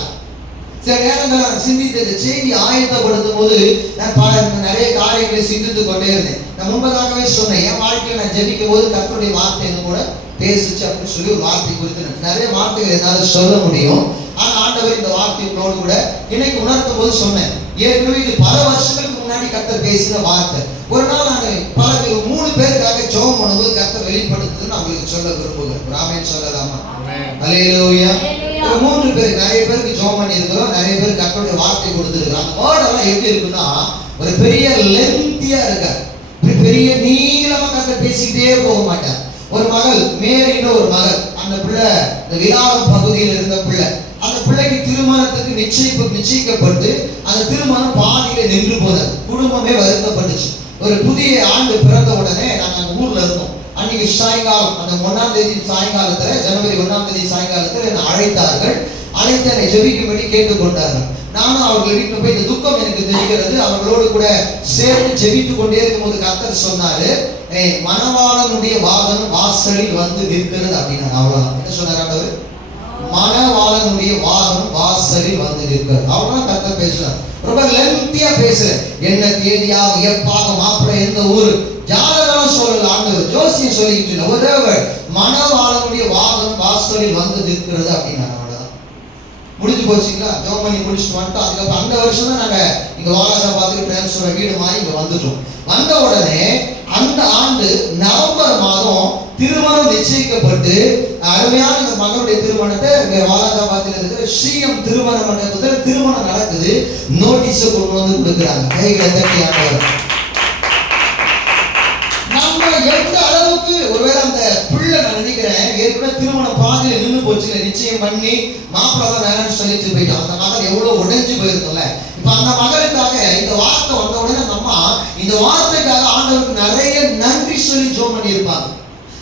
சில நேரங்கள் நான் சிந்தித்த இந்த செய்தி ஆயத்தப்படுத்தும் போது நான் நிறைய காரியங்களை சிந்தித்துக் கொண்டே இருந்தேன். நான் முன்பதாகவே சொன்னேன், என் வாழ்க்கையில் நான் ஜெபிக்கும் போது கர்த்தருடைய வார்த்தை என்ன கூட பேசுச்சு அப்படின்னு சொல்லி ஒரு வார்த்தை குறித்து நிறைய வார்த்தைகள் என்னால சொல்ல முடியும். ஆனா ஆண்டவர் இந்த வார்த்தைகளோடு கூட இன்னைக்கு உணர்த்தும் போது சொன்னேன், ஏற்கனவே இது பல வருஷங்களுக்கு முன்னாடி கர்த்தர் பேசின வார்த்தை. ஒரு நாள் நான் பல 3 பேருக்காக ஜெபம் பண்ணும்போது கர்த்தர் வெளிப்படுத்துதுன்னு அவங்களுக்கு சொல்ல விரும்புகிறேன். ஆமென் சொல்லலாமா? அல்லேலூயா. 3 பேர், நிறைய பேருக்கு ஜெபம் பண்ணி இருக்கிறோம், நிறைய பேர் கர்த்தருடைய வார்த்தை கொடுத்துருக்கிறோம். அந்த வேர்டெல்லாம் எப்படி இருக்குன்னா, ஒரு பெரிய லென்த்தியா இருக்காது, பெரிய நீளமா கர்த்தர் பேசிக்கிட்டே போக மாட்டார். ஒரு மகள் மேரின்னு ஒரு மகள், அந்த பிள்ளை இந்த விலாகம் பகுதியில் இருந்த பிள்ளை. அந்த பிள்ளைக்கு திருமணத்துக்கு நிச்சயிக்கப்பட்டு அந்த திருமணம் பாதியில நின்று போனது. குடும்பமே வருத்தப்பட்டுச்சு. ஒரு புதிய ஆண்டு பிறந்த உடனே நாங்கள் ஊர்ல இருந்தோம். அன்னைக்கு சாயங்காலம், அந்த 1ஆம் தேதி சாயங்காலத்துல, ஜனவரி 1ஆம் தேதி சாயங்காலத்துல என்னை அழைத்தார்கள். அழைத்து என்னை ஜெபிக்கும்படி கேட்டுக்கொண்டார்கள். நானும் அவர்கள் வீட்டில் போய், இந்த துக்கம் எனக்கு தெரிகிறது, அவர்களோடு கூட சேர்ந்து ஜெபித்துக் கொண்டே இருக்கும்போது கர்த்தர் சொன்னாரு, மணவாளனுடைய வாகனம் வாசலில் வந்து நிற்கிறது அப்படின்னா. அவ்வளவுதான். என்ன சொன்னார் ஆண்டவர்? மணவாளனுடைய வாகனம் வாசலில் வந்து நிற்கிறது. அவ்வளவுதான் கர்த்தர் பேசுறார். ரொம்ப லென்த்தியா பேசுற, என்ன தேதியாக, எப்பாக, மாப்பிள்ளை, எந்த ஊரு, ஜாதகம் சொல்லல ஆண்டவர், ஜோசியம் சொல்லிக்கிட்டு ஒரே மணவாளனுடைய வாகனம் வாசலில் வந்து நிற்கிறது அப்படின்னா. முடிஞ்சு போச்சுங்களா? ஜெபம் பண்ணி முடிச்சுட்டு வந்துட்டோம். அதுக்கப்புறம் அந்த வருஷம் தான் நாங்க இங்க வாலாஜா பார்த்துட்டு டிரான்ஸ்ஃபர் வீடு மாதிரி இங்க வந்துட்டோம். வந்த உடனே அந்த ஆண்டு நவம்பர் மாதம் திருமணம் நிச்சயிக்கப்பட்டு அருமையான இந்த மகளுடைய திருமணத்தை இங்க வாலாஜாபாத்தில் இருக்கிற ஸ்ரீஎம் திருமண மண்டபத்தில் திருமணம் நடக்குது. நோட்டீஸ் கொண்டு வந்து கொடுக்குறாங்க. கைகளை தட்டி ஆண்டவர். நம்ம எந்த அளவுக்கு, ஒருவேளை அந்த பிள்ளை, நான் நினைக்கிறேன் ஏற்கனவே திருமணம் பாதியில நின்று போச்சு, நிச்சயம் பண்ணி மாப்பிள்ளை தான் வேணும்னு சொல்லிட்டு போயிட்டோம். அந்த மகள் எவ்வளவு உடைஞ்சு போயிருந்தோம்ல. இப்ப அந்த மகளுக்காக இந்த வார்த்தை வந்த உடனே நம்ம இந்த வார்த்தைக்காக ஆண்டவருக்கு நிறைய நன்றி சொல்லி ஜெபம் பண்ணி இருப்பாங்க.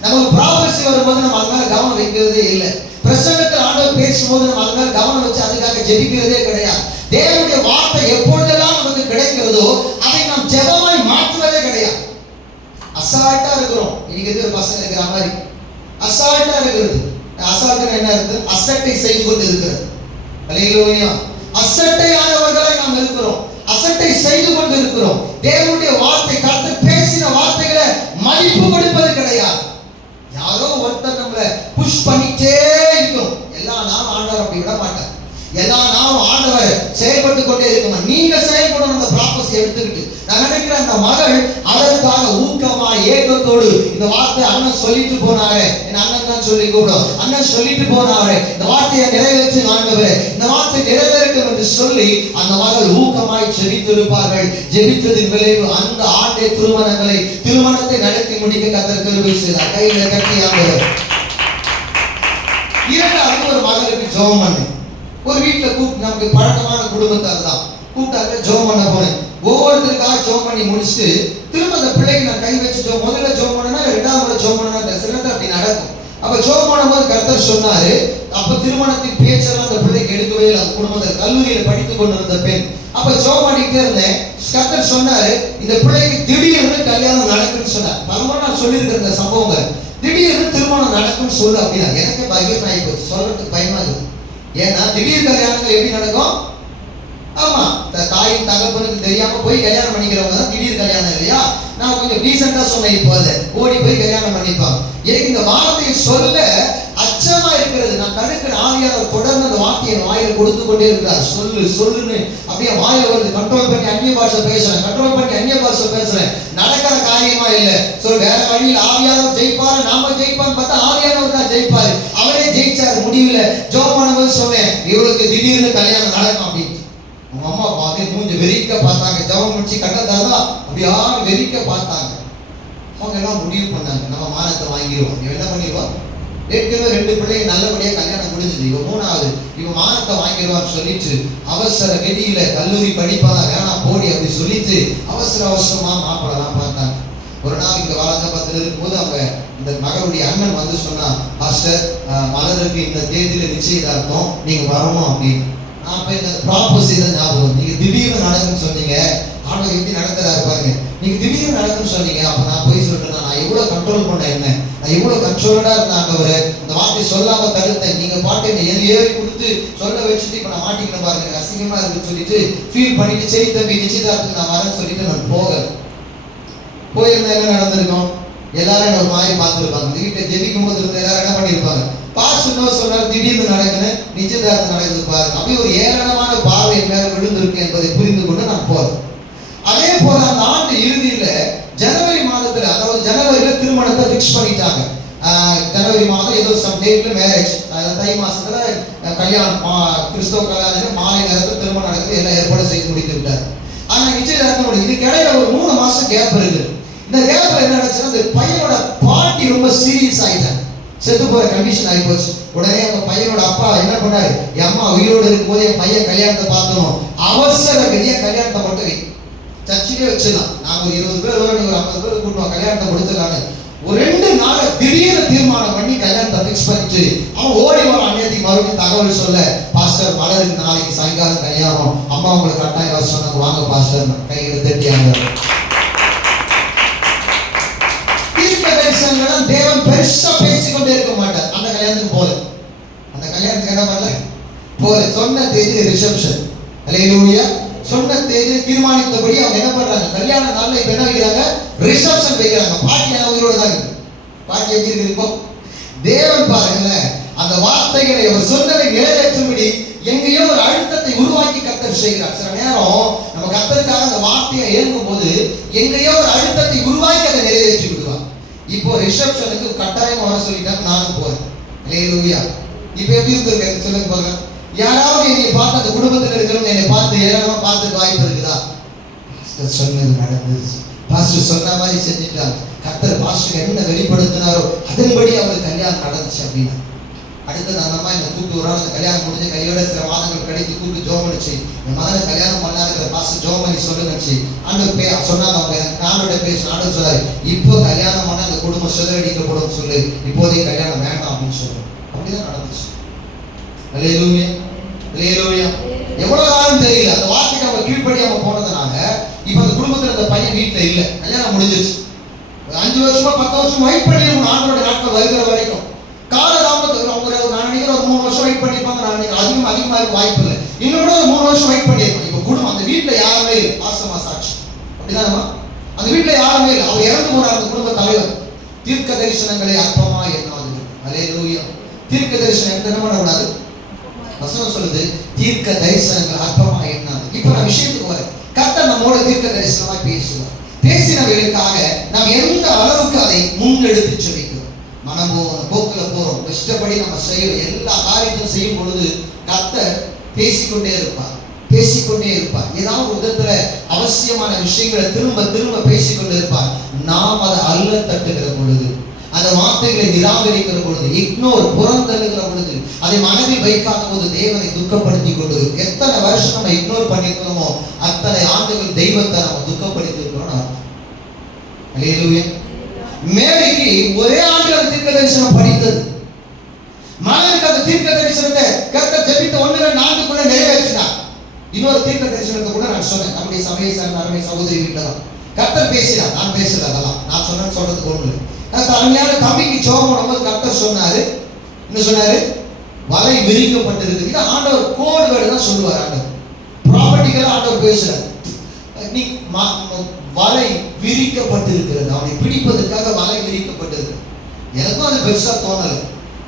நமக்கு ப்ராபர்சி வரும்போது நம்ம அது மேல கவனம் வைக்கிறதே இல்லை. பிரசங்கத்தில் ஆண்டவர் பேசும்போது நம்ம அது மேல கவனம் வச்சு அதுக்காக ஜெபிக்கிறதே கிடையாது. தேவனுடைய வார்த்தை எப்பொழுதெல்லாம் நமக்கு கிடைக்கிறதோ அதை நாம் ஜெபமாய் மாற்றுவதே கிடையாது. அசால்ட்டா இருக்கிறோம். இன்னைக்கு இருக்கிற பசங்க இருக்கிற மாதிரி அசால்ட்டா இருக்கிறது. அசால்ட்டு என்ன இருக்கு? அசட்டை செய்து கொண்டு இருக்கிறது. அல்லேலூயா. அசட்டையானவர்களை நாம் இருக்கிறோம், அசட்டை செய்து கொண்டு இருக்கிறோம். தேவனுடைய வார்த்தை, கர்த்தர் பேசின வார்த்தைகளை மதிப்பு கொடுப்பது கிடையாது. அந்த மகள் அதற்காக ஊக்கமா ஏக்கத்தோடு இந்த வார்த்தை அண்ணன் சொல்லிட்டு போனாரு, என் அண்ணன் தான் சொல்லி கூப்பிடும், அண்ணன் சொல்லிட்டு போனாரு, இந்த வார்த்தையை நிறைவேற்றி ஆண்டவரே இந்த வார்த்தை நிறைவேறட்டும் என்று சொல்லி அந்த மகள் ஊக்கமாய் ஜெபித்திருப்பார்கள். ஜெபித்ததின் விளைவு அந்த ஆண்டே திருமணத்தை நடத்தி முடிக்க கர்த்தர் கிருபை செய்தார். கையில கட்டி ஆண்டவர். இரண்டாவது ஒரு மகளுக்கு ஜெபம் பண்ணு. ஒரு வீட்டுல கூப்பிட்டு, நமக்கு பழக்கமான குடும்பத்தார் தான் கூப்பிட்டாங்க, ஜெபம் பண்ண போனேன். ஒவ்வொருத்தருக்காக ஜெபம் பண்ணி முடிச்சுட்டு திரும்ப அந்த பிள்ளைக்கு நான் கை வச்சு முதல்ல ஜெபம் பண்ணனா ரெண்டாவது முறை ஜெபம் பண்ணனா சிலது அப்படி நடக்கும். அப்ப ஜெபம் பண்ணும்போது கர்த்தர் சொன்னாரு, அப்ப திருமணத்தின் பேச்செல்லாம் அந்த பிள்ளைக்கு எடுக்கவே இல்லை. அந்த குடும்பத்தில் கல்லூரியில் படித்துக் கொண்டிருந்த பெண். அப்ப ஜெபம் பண்ணிட்டே இருந்தேன். கர்த்தர் சொன்னாரு, இந்த பிள்ளைக்கு திடீர்னு கல்யாணம் நடக்குன்னு சொன்னார். பலமுறை நான் சொல்லியிருக்கிற இந்த சம்பவங்கள், திடீர்னு திருமணம் நடக்கும்னு சொல்லு அப்படின்னா எனக்கு பகிர்ந்து ஆகி போச்சு, சொல்றதுக்கு பயமா இருக்கு. ஏன்னா திடீர் கல்யாணங்கள் எப்படி நடக்கும்? ஆமா, தாயின் தகப்பனுக்கு தெரியாம போய் கல்யாணம் பண்ணிக்கிறவங்க தான் திடீர் கல்யாணம் இல்லையா? நான் கொஞ்சம் டீசெண்டா சொன்னேன். இப்போ அதை ஓடி போய் கல்யாணம் பண்ணிப்பாங்க. எனக்கு இந்த வார்த்தையை சொல்ல அச்சமா இருக்கிறது. நான் தடுக்கிற ஆவியாளர் தொடர்ந்து அந்த வார்த்தையை வாயில கொடுத்து கொண்டே இருக்கிறார். சொல்லுன்னு அப்படியே வாயில வருது. கண்ட்ரோல் பண்ணி அந்நிய பாஷை பேசுறேன். நடக்கிற காரியமா இல்ல. வேற வழியில் ஆவியாளர் ஜெயிப்பாரு, நாம ஜெயிப்பான்னு பார்த்தா ஆவியாளர் தான் ஜெயிப்பாரு. அவரே ஜெயிச்சாரு. முடிவுல ஜெபம் பண்ணும்போது சொன்னேன், இவளுக்கு திடீர்னு கல்யாணம் நடக்கும் அப்படின்னு. அவங்க அம்மா அப்படியே மூஞ்சி வெறிக்க பார்த்தாங்க. ஜெபம் முடிச்சு கட்டதாதான் அப்படியா வெறிக்க பார்த்தாங்க. அவங்க எல்லாம் முடிவு பண்ணாங்க, நம்ம மானத்தை வாங்கிடுவோம். இவன் என்ன பண்ணிடுவான்? ஏற்கனவே 2 பிள்ளைங்க நல்லபடியா கல்யாணம் முடிஞ்சது, இவன் 3வது, இவன் மானத்தை வாங்கிடுவான்னு சொல்லிட்டு அவசர கதியில கல்லூரி படிப்பாங்க வேணாம் போடி அப்படி சொல்லிட்டு அவசரமா மாப்பிள்ளலாம் பார்த்தாங்க. ஒரு நாள் இங்க வாழப்பத்தில் இருக்கும்போது அவங்க இந்த மகளுடைய அண்ணன் வந்து சொன்னா, பாஸ்டர் மலருக்கு இந்த தேதியில நிச்சயதார்த்தம், நீங்க வரணும் அப்படின்னு. நான் போய் இந்த ப்ராப்போஸ் செய்த ஞாபகம், நீங்க திடீர்னு நடக்குன்னு சொன்னீங்க, ஆனா எப்படி நடக்கிறாரு பாருங்க, நீங்க திடீர்னு நடக்குன்னு சொன்னீங்க. அப்ப நான் போய் சொல்லிட்டேன், நான் எவ்வளவு கண்ட்ரோல் பண்ண, என்ன நான் எவ்வளவு கண்ட்ரோலடா இருந்தாங்க. அவரு இந்த வார்த்தை சொல்லாம தடுத்தேன். நீங்க பாட்டு என்ன ஏறி கொடுத்து சொல்ல வச்சுட்டு இப்ப நான் மாட்டிக்கணும் பாருங்க, அசிங்கமா இருக்குன்னு சொல்லிட்டு ஃபீல் பண்ணிட்டு, சரி தம்பி நிச்சயதார்த்தத்துக்கு நான் வரேன்னு சொல்லிட்டு நான் போயிருந்தா என்ன நடந்திருக்கும்? எல்லாரும் என்ன ஒரு மாதிரி பார்த்துருப்பாங்க. இந்த வீட்டை ஜெபிக்கும் போது இருந்த எல்லாரும் என்ன பண்ணிருப்பாங்க? பாஸ்டர் சொன்னார் திடீர்னு நடக்குன்னு, நிச்சயதார்த்தம் நடக்குது பாருங்க. அப்படி ஒரு ஏராளமான பார்வை மேல விழுந்திருக்கு என்பதை புரிந்து கொண்டு நான் போறேன். அதே போல அந்த ஆண்டு இறுதியில ஜனவரி மாதத்துல, அதாவது ஜனவரியில திருமணத்தை பிக்ஸ் பண்ணிட்டாங்க. ஜனவரி மாதம் ஏதோ சம் டேட்ல மேரேஜ், தை மாசத்துல கல்யாணம், கிறிஸ்தவ கல்யாணம் மாலை நேரத்தில் திருமணம் நடக்குது, எல்லாம் ஏற்பாடு செய்து முடித்து விட்டார். ஆனா நிச்சயதார்த்தம் முடியும். இதுக்கு இடையில ஒரு 3 மாசம் கேப் இருக்கு. இந்த கேப்ல என்ன நடந்துச்சுன்னா, இந்த பையனோட பாட்டி ரொம்ப சீரியஸ் ஆயிட்டாங்க, செத்து போற கண்டிஷன் ஆகி போச்சு. உடனே அவங்க பையனோட அப்பா என்ன பண்ணாரு, என் அம்மா உயிரோடு இருக்கும் போது என் பையன் கல்யாணத்தை பார்க்கணும், அவசர கதியா கல்யாணத்தை மட்டும் சர்ச்சிலே வச்சிடலாம், நாங்க ஒரு 20 பேர் ஒரு 50 பேர் கூட்டுவோம், கல்யாணத்தை முடிச்சிடலான்னு ஒரு 2 நாள் திடீர்னு தீர்மானம் பண்ணி கல்யாணத்தை பிக்ஸ் பண்ணிட்டு அவன் ஓடி வர அன்னைக்கு மறுபடியும் தகவல் சொல்ல, பாஸ்டர் மலருக்கு நாளைக்கு சாயங்காலம் கல்யாணம், அம்மா உங்களுக்கு கட்டாயம் வர சொன்னாங்க, வாங்க பாஸ்டர் கையில தட்டியாங்க. தேவன் பெருசா பேசிக்கொண்டே இருக்க மாட்டார். அந்த கல்யாணத்துக்கு போல, அந்த கல்யாணத்துக்கு என்ன பண்ணல போல, சொன்ன தேதி ரிசப்ஷன், அல்லேலூயா, சொன்ன தேதி தீர்மானித்தபடி அவங்க என்ன பண்றாங்க, கல்யாண நாள்ல இப்ப என்ன வைக்கிறாங்க, ரிசப்ஷன் வைக்கிறாங்க. பாட்டி உயிரோட தான் இருக்கு. பாட்டி எப்படி இருக்கு இப்போ? தேவன் பாருங்களேன், அந்த வார்த்தைகளை அவர் சொன்னதை நிறைவேற்றும்படி எங்கேயோ ஒரு அழுத்தத்தை உருவாக்கி கர்த்தர் செய்கிறார். சில நேரம் நம்ம கர்த்தருக்காக அந்த வார்த்தையை ஏற்கும் போது எங்கேயோ ஒரு அழுத்தத்தை உருவாக்கி அதை நிறைவேற்றி விடுவார். இப்போ ரிசப்ஷனுக்கு கட்டாயம் வர சொல்லிட்டாங்க, நானும் போறேன். அல்லேலூயா. இப்போ எப்படி இருக்கு சொல்லுங்க பாருங்க. யாராவது என்னை பார்த்து, அந்த குடும்பத்தில் இருக்கிறவங்க என்னை பார்த்து ஏராளமா பார்த்துட்டு வாய்ப்பு இருக்குதா? பாஸ்டர் சொன்னது நடந்தது, பாஸ்டர் சொன்ன மாதிரி செஞ்சுட்டாங்க, கர்த்தர் பாஸ்டர் என்ன வெளிப்படுத்தினாரோ அதன்படி அவருக்கு கல்யாணம் நடந்துச்சு அப்படின்னா. அடுத்தது அந்த அம்மா இந்த கூட்டு ஒரு அந்த கல்யாணம் முடிஞ்ச கையோட சில மாதங்கள் கழித்து கூட்டு ஜோம் அடிச்சு, என் மகனை கல்யாணம் பண்ணாருக்கிற பாஸ்டர் ஜோம் பண்ணி சொல்லுங்கச்சு. ஆண்டவர் சொன்னாங்க, அவங்க எனக்கு நானோட பேச ஆண்டவர் சொன்னாரு, இப்போ கல்யாணம் பண்ண அந்த குடும்பம் சிதறடிக்கப்படும் சொல்லு, இப்போதைய கல்யாணம் வேண்டாம் அப்படின்னு சொல்றோம். அப்படிதான் நடந்துச்சு. அல்லேலூயா, அல்லேலூயா. எவ்வளவு காலம் தெரியல, அந்த வார்த்தைக்கு அவங்க கீழ்ப்படியாம போனதுனால இப்ப அந்த குடும்பத்துல அந்த பையன் வீட்டுல இல்ல, கல்யாணம் முடிஞ்சிருச்சு. 5 வருஷமா 10 வருஷம் வெயிட் பண்ணிருக்கணும் ஆண்டோட நாட்கள் வருகிற வரைக்கும். காலதாமத்துக்கு அவங்க நான் நினைக்கிறேன் ஒரு 3 வருஷம் வெயிட் பண்ணிருப்பாங்க. நான் நினைக்கிறேன் அதிகமா இருக்க வாய்ப்பு இல்லை, இன்னும் கூட ஒரு 3 வருஷம் வெயிட் பண்ணிருப்பாங்க. இப்ப குடும்பம் அந்த வீட்டுல யாருமே இல்லை, மாசமா சாட்சி அப்படிதானமா, அந்த வீட்டுல யாருமே இல்லை. அவங்க இறந்து போனார் அந்த குடும்ப தலைவர். தீர்க்க தரிசனங்களை அற்பமா எண்ணாது. அல்லேலூயா. தீர்க்க தரிசனம் என்ன பண்ணக்கூடாது? வசனம் சொல்லுது, தீர்க்க தரிசனங்கள் அற்பமா எண்ணாது. இப்ப நான் விஷயத்துக்கு வரேன். கர்த்தர் நம்மோட தீர்க்க தரிசனமா பேசுவார். காரியங்களுக்காக நாம் எந்த அளவுக்கு அதை முன்னெடுத்து ஜெபிக்கிறோம். மனம் போன போக்கில் போறோம், இஷ்டப்படி நம்ம செய்யறோம். எல்லா காரியத்தையும் செய்யும் பொழுது கர்த்தர் பேசிக்கொண்டே இருப்பார். ஏதாவது விதத்துல அவசியமான விஷயங்களை திரும்ப திரும்ப பேசிக்கொண்டே இருப்பார். நாம் அதை அல்ல தட்டுகிற பொழுது, அந்த வார்த்தைகளை நிராகரிக்கிற பொழுது, இக்னோர் புறந்தள்ளுகிற பொழுது, அதை மனதில் வைக்காத போது தேவனை துக்கப்படுத்தி கொண்டு, எத்தனை வருஷம் நம்ம இக்னோர் பண்ணிருக்கிறோமோ அத்தனை ஆண்டுகள் தெய்வத்தை நம்ம துக்கப்படுத்தி இருக்கிறோம். அல்லேலூயா. மேரிக்கு ஒரே ஆண்டு தீர்க்க தரிசனம் படித்தது. மகனுக்கு அந்த தீர்க்க தரிசனத்தை கர்த்தர் ஜெபித்த 1-2 ஆண்டுக்குள்ள நிறைவேற்றினார். இன்னொரு தீர்க்க தரிசனத்தை கூட நான் சொன்னேன். நம்முடைய சபையை சார்ந்த அருமை சகோதரி வீட்டில் தான் கர்த்தர் பேசினார். நான் பேசல, அதெல்லாம் நான் சொன்னேன்னு சொல்றதுக்கு ஒண்ணு இல்லை. தலைமையான தம்பிக்கு ஜெபம் பண்ணும்போது கர்த்தர் சொன்னாரு, என்ன சொன்னாரு? வலை விரிக்கப்பட்டிருக்கு. இது ஆண்டவர் கோட் வேர்டு தான் சொல்லுவார். ஆண்டவர் ப்ராப்பர்ட்டிக்கலா ஆண்டவர் பேசுறாரு. நீ வலை விரிக்கப்பட்டிருக்கிறது, அவனை பிடிப்பதற்காக வலை விரிக்கப்பட்டிருக்கு. எனக்கும் அது பெருசா தோணல,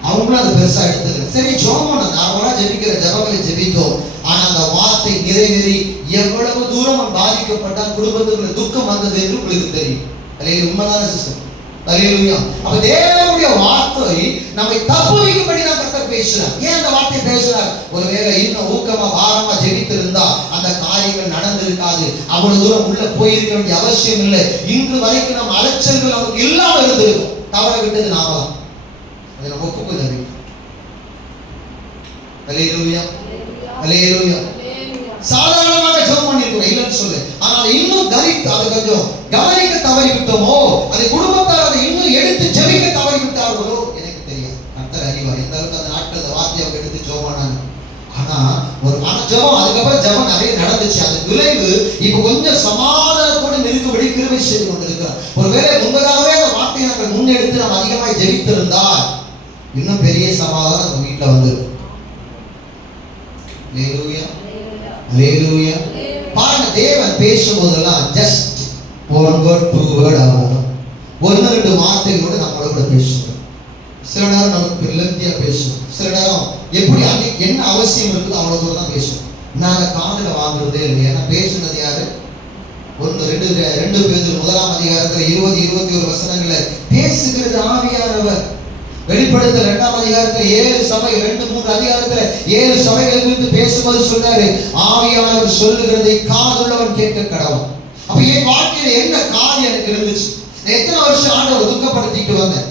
அவங்களும் அது பெருசா எடுத்துக்கல. சரி, ஜெபம் நார்மலா ஜெபிக்கிற ஜெபங்களை ஜெபித்தோம். ஆனா அந்த வார்த்தை நிறைவேறி எவ்வளவு தூரம் பாதிக்கப்பட்டால் குடும்பத்துக்குள்ள துக்கம் வந்தது என்று உங்களுக்கு தெரியும். அல்லேலூயா. உண்மைதான சிஸ்டர்? அல்லேலூயா. அப்ப தேவனுடைய வார்த்தை நம்மை தப்புவிக்கும்படி நான் கர்த்தர் பேசுறார். ஏன் அந்த வார்த்தை பேசுறார்? ஒருவேளை இன்னும் ஊக்கமா பாரமா ஜெபித்திருந்தா அந்த காரியங்கள் நடந்திருக்காது. அவ்வளவு தூரம் உள்ள போயிருக்க வேண்டிய அவசியம் இல்லை. இன்று வரைக்கும் நம்ம அலைச்சல்கள் நமக்கு இல்லாம இருந்திருக்கும். தவற விட்டது நாம தான். அதை நம்ம ஒப்புக்கொள்ள வேண்டும். அல்லேலூயா. அல்லேலூயா. சாதாரணமாக ஜெபம் பண்ணிருக்கோம், இல்லைன்னு சொல்லு. ஆனால் இன்னும் அதை கொஞ்சம் கவனிக்க தவறி விட்டோமோ, அதை குடும்பத்தார் அதை இன்னும் எடுத்து ஜெபிக்க தவறி விட்டார்களோ எனக்கு தெரியாது. கர்த்தர் அறிவார் எந்த அளவுக்கு அந்த நாட்கள் அந்த வார்த்தையை அவங்க எடுத்து ஜெபம் பண்ணாங்க. ஆனா ஒரு ஜெபம், அதுக்கப்புறம் ஜெபம் நிறைய நடந்துச்சு. அது விளைவு இப்ப கொஞ்சம் சமாதானத்தோடு நிற்கும்படி கிருபை செய்து கொண்டிருக்கிறார். ஒருவேளை முன்பதாகவே அந்த வார்த்தையை நாங்கள் முன்னெடுத்து நாம் அதிகமாக ஜெபித்திருந்தால் இன்னும் பெரிய சமாதானம் நம்ம வீட்டில் வந்துடும். அல்லேலூயா. அல்லேலூயா. பாருங்க, தேவன் பேசும்போதெல்லாம் ஜஸ்ட் 1 word 2 word ஆகும். 1-2 வார்த்தைகளோட நம்மளோட கூட பேசுவோம். சில நேரம் நமக்கு லென்த்தியா பேசுவோம். சில நேரம் எப்படி என்ன அவசியம் இருக்குதோ அவ்வளவு தூரம் தான் பேசுவோம். நாங்க காதுல வாங்குறதே இல்லை. ஏன்னா பேசுனது யாரு? 2 பேதுரு 1 அதிகாரத்துல 20-21 வசனங்களை பேசுகிறது ஆவியானவர். வெளிப்படுத்தல் 2 அதிகாரத்துல 7 சபை 2-3 அதிகாரத்துல 7 சபைகள் குறித்து பேசும்போது சொல்றாரு, ஆவியானவர் சொல்லுகிறதை காதுள்ளவன் கேட்க கடவுள். அப்ப என் வாழ்க்கையில என்ன காரியம் எனக்கு இருந்துச்சு? எத்தனை வருஷம் ஆண்டவர் துக்கப்படுத்திட்டு வந்தேன்?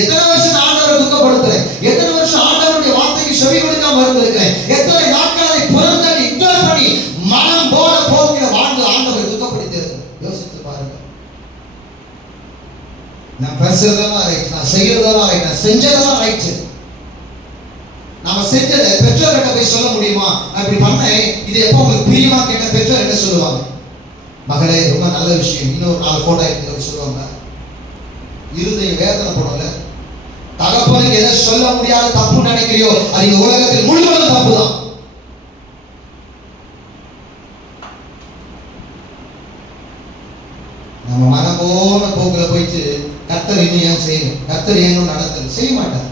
எத்தனை வருஷம் ஆண்டவரை துக்கப்படுத்துறேன்? எத்தனை வருஷம் ஆண்டவருடைய வார்த்தைக்கு செவி கொடுக்காம இருந்திருக்கிறேன்? எத்தனை நாட்கள் அதை புறந்தள்ளி இக்னோர் பண்ணி மனம் போல போக்கிற வாழ்ந்து ஆண்டவரை துக்கப்படுத்தி இருக்கிறேன். யோசித்து பாருங்க. நான் பேசுறதெல்லாம் ரைட், நான் செய்யறதெல்லாம் ரைட், நான் செஞ்சதெல்லாம் ரைட். நாம செஞ்சதை பெற்றோர்கிட்ட போய் சொல்ல முடியுமா? நான் இப்படி பண்ணேன், இது எப்போ உங்களுக்கு பிரியமா கேட்ட பெற்றோர் என்ன சொல்லுவாங்க? மகளே, ரொம்ப நல்ல விஷயம், இன்னொரு 4 போட்டோ எடுத்து சொல்லுவாங்க. இருதயம் வேதனை போடல. தகப்பனுக்கு எதை சொல்ல முடியாத தப்பு நினைக்கிறியோ அது இந்த உலகத்தில் முழுவதும் தப்பு தான். நம்ம மனம் போன போக்குல போயிட்டு கர்த்தர் இன்னும் ஏன் செய்யணும், கர்த்தர் ஏனும் நடத்தல, செய்ய மாட்டார்.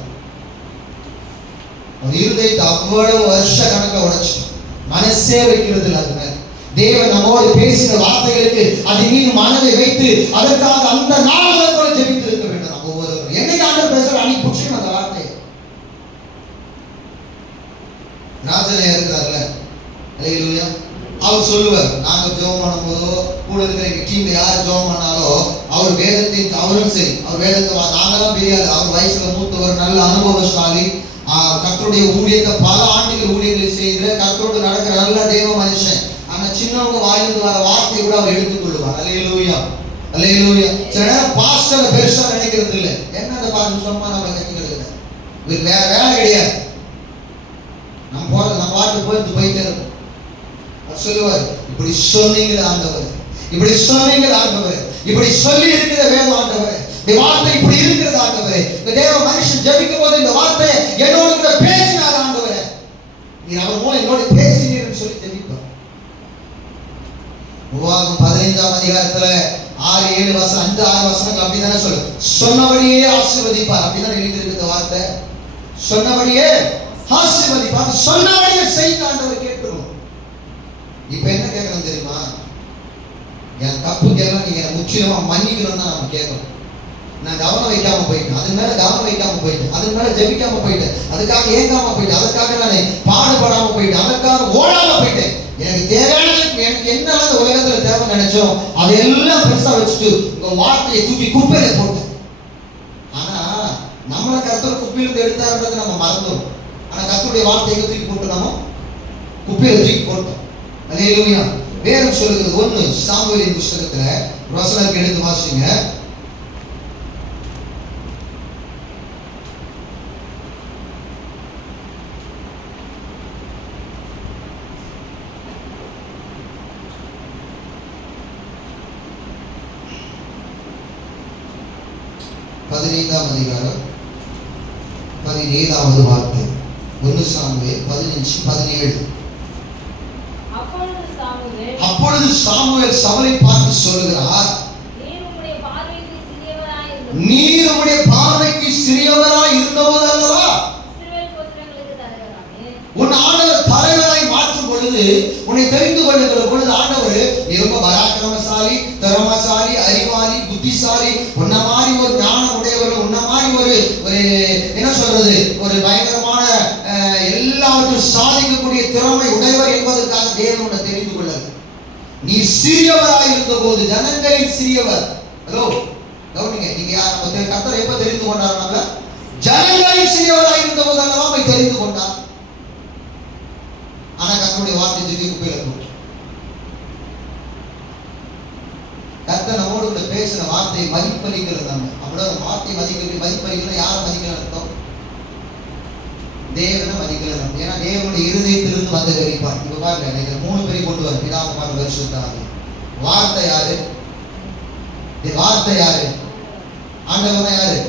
இருதயத்தை அவ்வளவு வருஷ கணக்க உடைச்சு மனசே வைக்கிறது இல்லை. அது மேல தேவன் நம்மோடு பேசின வார்த்தைகளுக்கு அது மீது மனதை வைத்து அதற்காக அந்த நாளத்தோடு ஜெபித்து இருக்க வேண்டும். நம்ம ஒவ்வொருவரும் என்னைக்கு ஆண்டவர் பேசுற அன்னைக்கு புடிச்சுக்கணும் அந்த வார்த்தையை. ராஜனே இருக்கிறார்ல, அல்லேலூயா, அவர் சொல்லுவார், நாங்க ஜெபம் பண்ணும் போதோ கூட இருக்கிற டீம்ல யார் ஜெபம் பண்ணாலோ அவர் வேதத்தின் அவரும் சரி, அவர் வேதத்தை நாங்கதான் தெரியாது, அவர் வயசுல மூத்தவர், நல்ல அனுபவசாலி, கர்த்தருடைய ஊழியத்தை பல ஆண்டுகள் ஊழியங்களை செய்கிற கர்த்தரோடு நடக்கிற நல்ல தேவ மனுஷன். ஆனா சின்னவங்க வாயிலிருந்து வர வார்த்தையை கூட அவர் எடுத்துக்கொள்வார். அல்லேலூயா. அல்லேலூயா. சில நேரம் பாஸ்டரை பெருசா நினைக்கிறது இல்லை. என்ன அந்த பாஸ்டர் சும்மா நம்ம கட்டிக்கிறது இல்லை, இதுக்கு வேற வேலை கிடையாது. நம்ம போறது நம்ம பாட்டு போயிட்டே இருக்கும். அவர் சொல்லுவார், இப்படி சொன்னீங்களே ஆண்டவர், இப்படி சொன்னீங்களே ஆண்டவர், இப்படி சொல்லி இருக்கிற வேதம் ஆண்டவர், இந்த வார்த்தை இப்படி இருக்கிறது ஆண்டவரே, இந்த தேவ மனுஷன் ஜெபிக்கும் போது இந்த வார்த்தை என்னோட கூட பேசினார் ஆண்டவரே, நீ அவர் மூலம் என்னோட பேசினீர்னு சொல்லி ஜெபிப்பார். உபாகமம் 15 அதிகாரத்துல 6-7 வசனம் 5-6 வசனங்கள் அப்படிதானே சொல்லு, சொன்னபடியே ஆசீர்வதிப்பார். அப்படிதான் எழுதியிருக்கு இந்த வார்த்தை, சொன்னபடியே ஆசீர்வதிப்பார், சொன்னபடியே செய்த ஆண்டவர் கேட்கிறோம். இப்ப என்ன கேட்கணும் தெரியுமா? என் தப்புக்கெல்லாம் நீங்க முற்றிலுமா மன்னிக்கணும் தான் நம்ம கேட்கணும். நான் கவனம் வைக்காம போயிட்டேன், அது மேல கவனம் வைக்காம போயிட்டேன், அது மேல ஜெபிக்காம போயிட்டேன், அதுக்காக ஏங்காம போயிட்டேன், அதுக்காக நான் பாடுபடாம போயிட்டேன், அதுக்காக ஓடாம போயிட்டேன். எனக்கு தேவையானது, எனக்கு என்ன அந்த உலகத்துல தேவை நினைச்சோம் அதெல்லாம் பெருசா வச்சுட்டு உங்க வார்த்தையை தூக்கி குப்பையில போட்டேன். ஆனா நம்மள கர்த்தர் குப்பையிலிருந்து எடுத்தாருன்றது நம்ம மறந்துடும். ஆனா கர்த்தருடைய வார்த்தையை தூக்கி போட்டு நம்ம குப்பையில தூக்கி போட்டோம். அல்லேலூயா. வேதம் சொல்லுகிறது 1 சாமுவேலின் புத்தகத்துல வசனத்தை எடுத்து வாசிங்க. பதினைந்தாம் அதிகாரம் 17வது வார்த்தை. 1 சாமுவேல் 15:17. அப்பொழுது சாமுவேல் சவுலை பார்த்து சொல்லுகிறார், நீர் உம்முடைய பார்வைக்கு சிறியவராய் இருந்தபோது அல்லவா உன் ஆண்டவர் தலைவராய் மாற்றும் பொழுது உன்னை தெரிந்து கொள்ளுகிற பொழுது ஆண்டவர் நீ ரொம்ப பராக்கிரமசாலி, திறமசாலி, அறிவாளி, புத்திசாலி, உன்ன மாதிரி ஒரு ஞானம் உடையவர்கள், உன்ன மாதிரி ஒரு என்ன சொல்றது, ஒரு பயங்கரமான எல்லாவற்றையும் சாதிக்கக்கூடிய திறமை உடையவர் என்பதற்காக தேவன் உன்னை தெரிந்து கொள்ளது. நீ சிறியவராய் இருந்த போது, ஜனங்களில் சிறியவர். ஹலோ கவனிங்க, நீங்க யார் கர்த்தர் எப்ப தெரிந்து கொண்டார்? நம்மள ஜனங்களில் சிறியவராய் இருந்த போது அல்லவா போய் தெரிந்து கொண்டார். ஆனா கர்த்தருடைய வார்த்தை தூக்கி குப்பையில போட்டு. கர்த்தர் நம்மோடு கூட பேசின வார்த்தையை மதிப்பளிக்கிறது. நம்ம அப்படியே அந்த வார்த்தையை மதிப்பளிக்கணும். யாரை மதிக்கணும் அர்த்தம்? தேவனை மதிக்கணும். ஏன்னா தேவனுடைய இருதயத்திலிருந்து வந்த கரிப்பார். இப்ப பாருங்க, எனக்கு 3 பேரை கொண்டு வர பிதாகுமாரன் பரிசுத்தாவி. வார்த்தை யாரு? வார்த்தை யாரு? ஆண்டவன் தான் யாரு?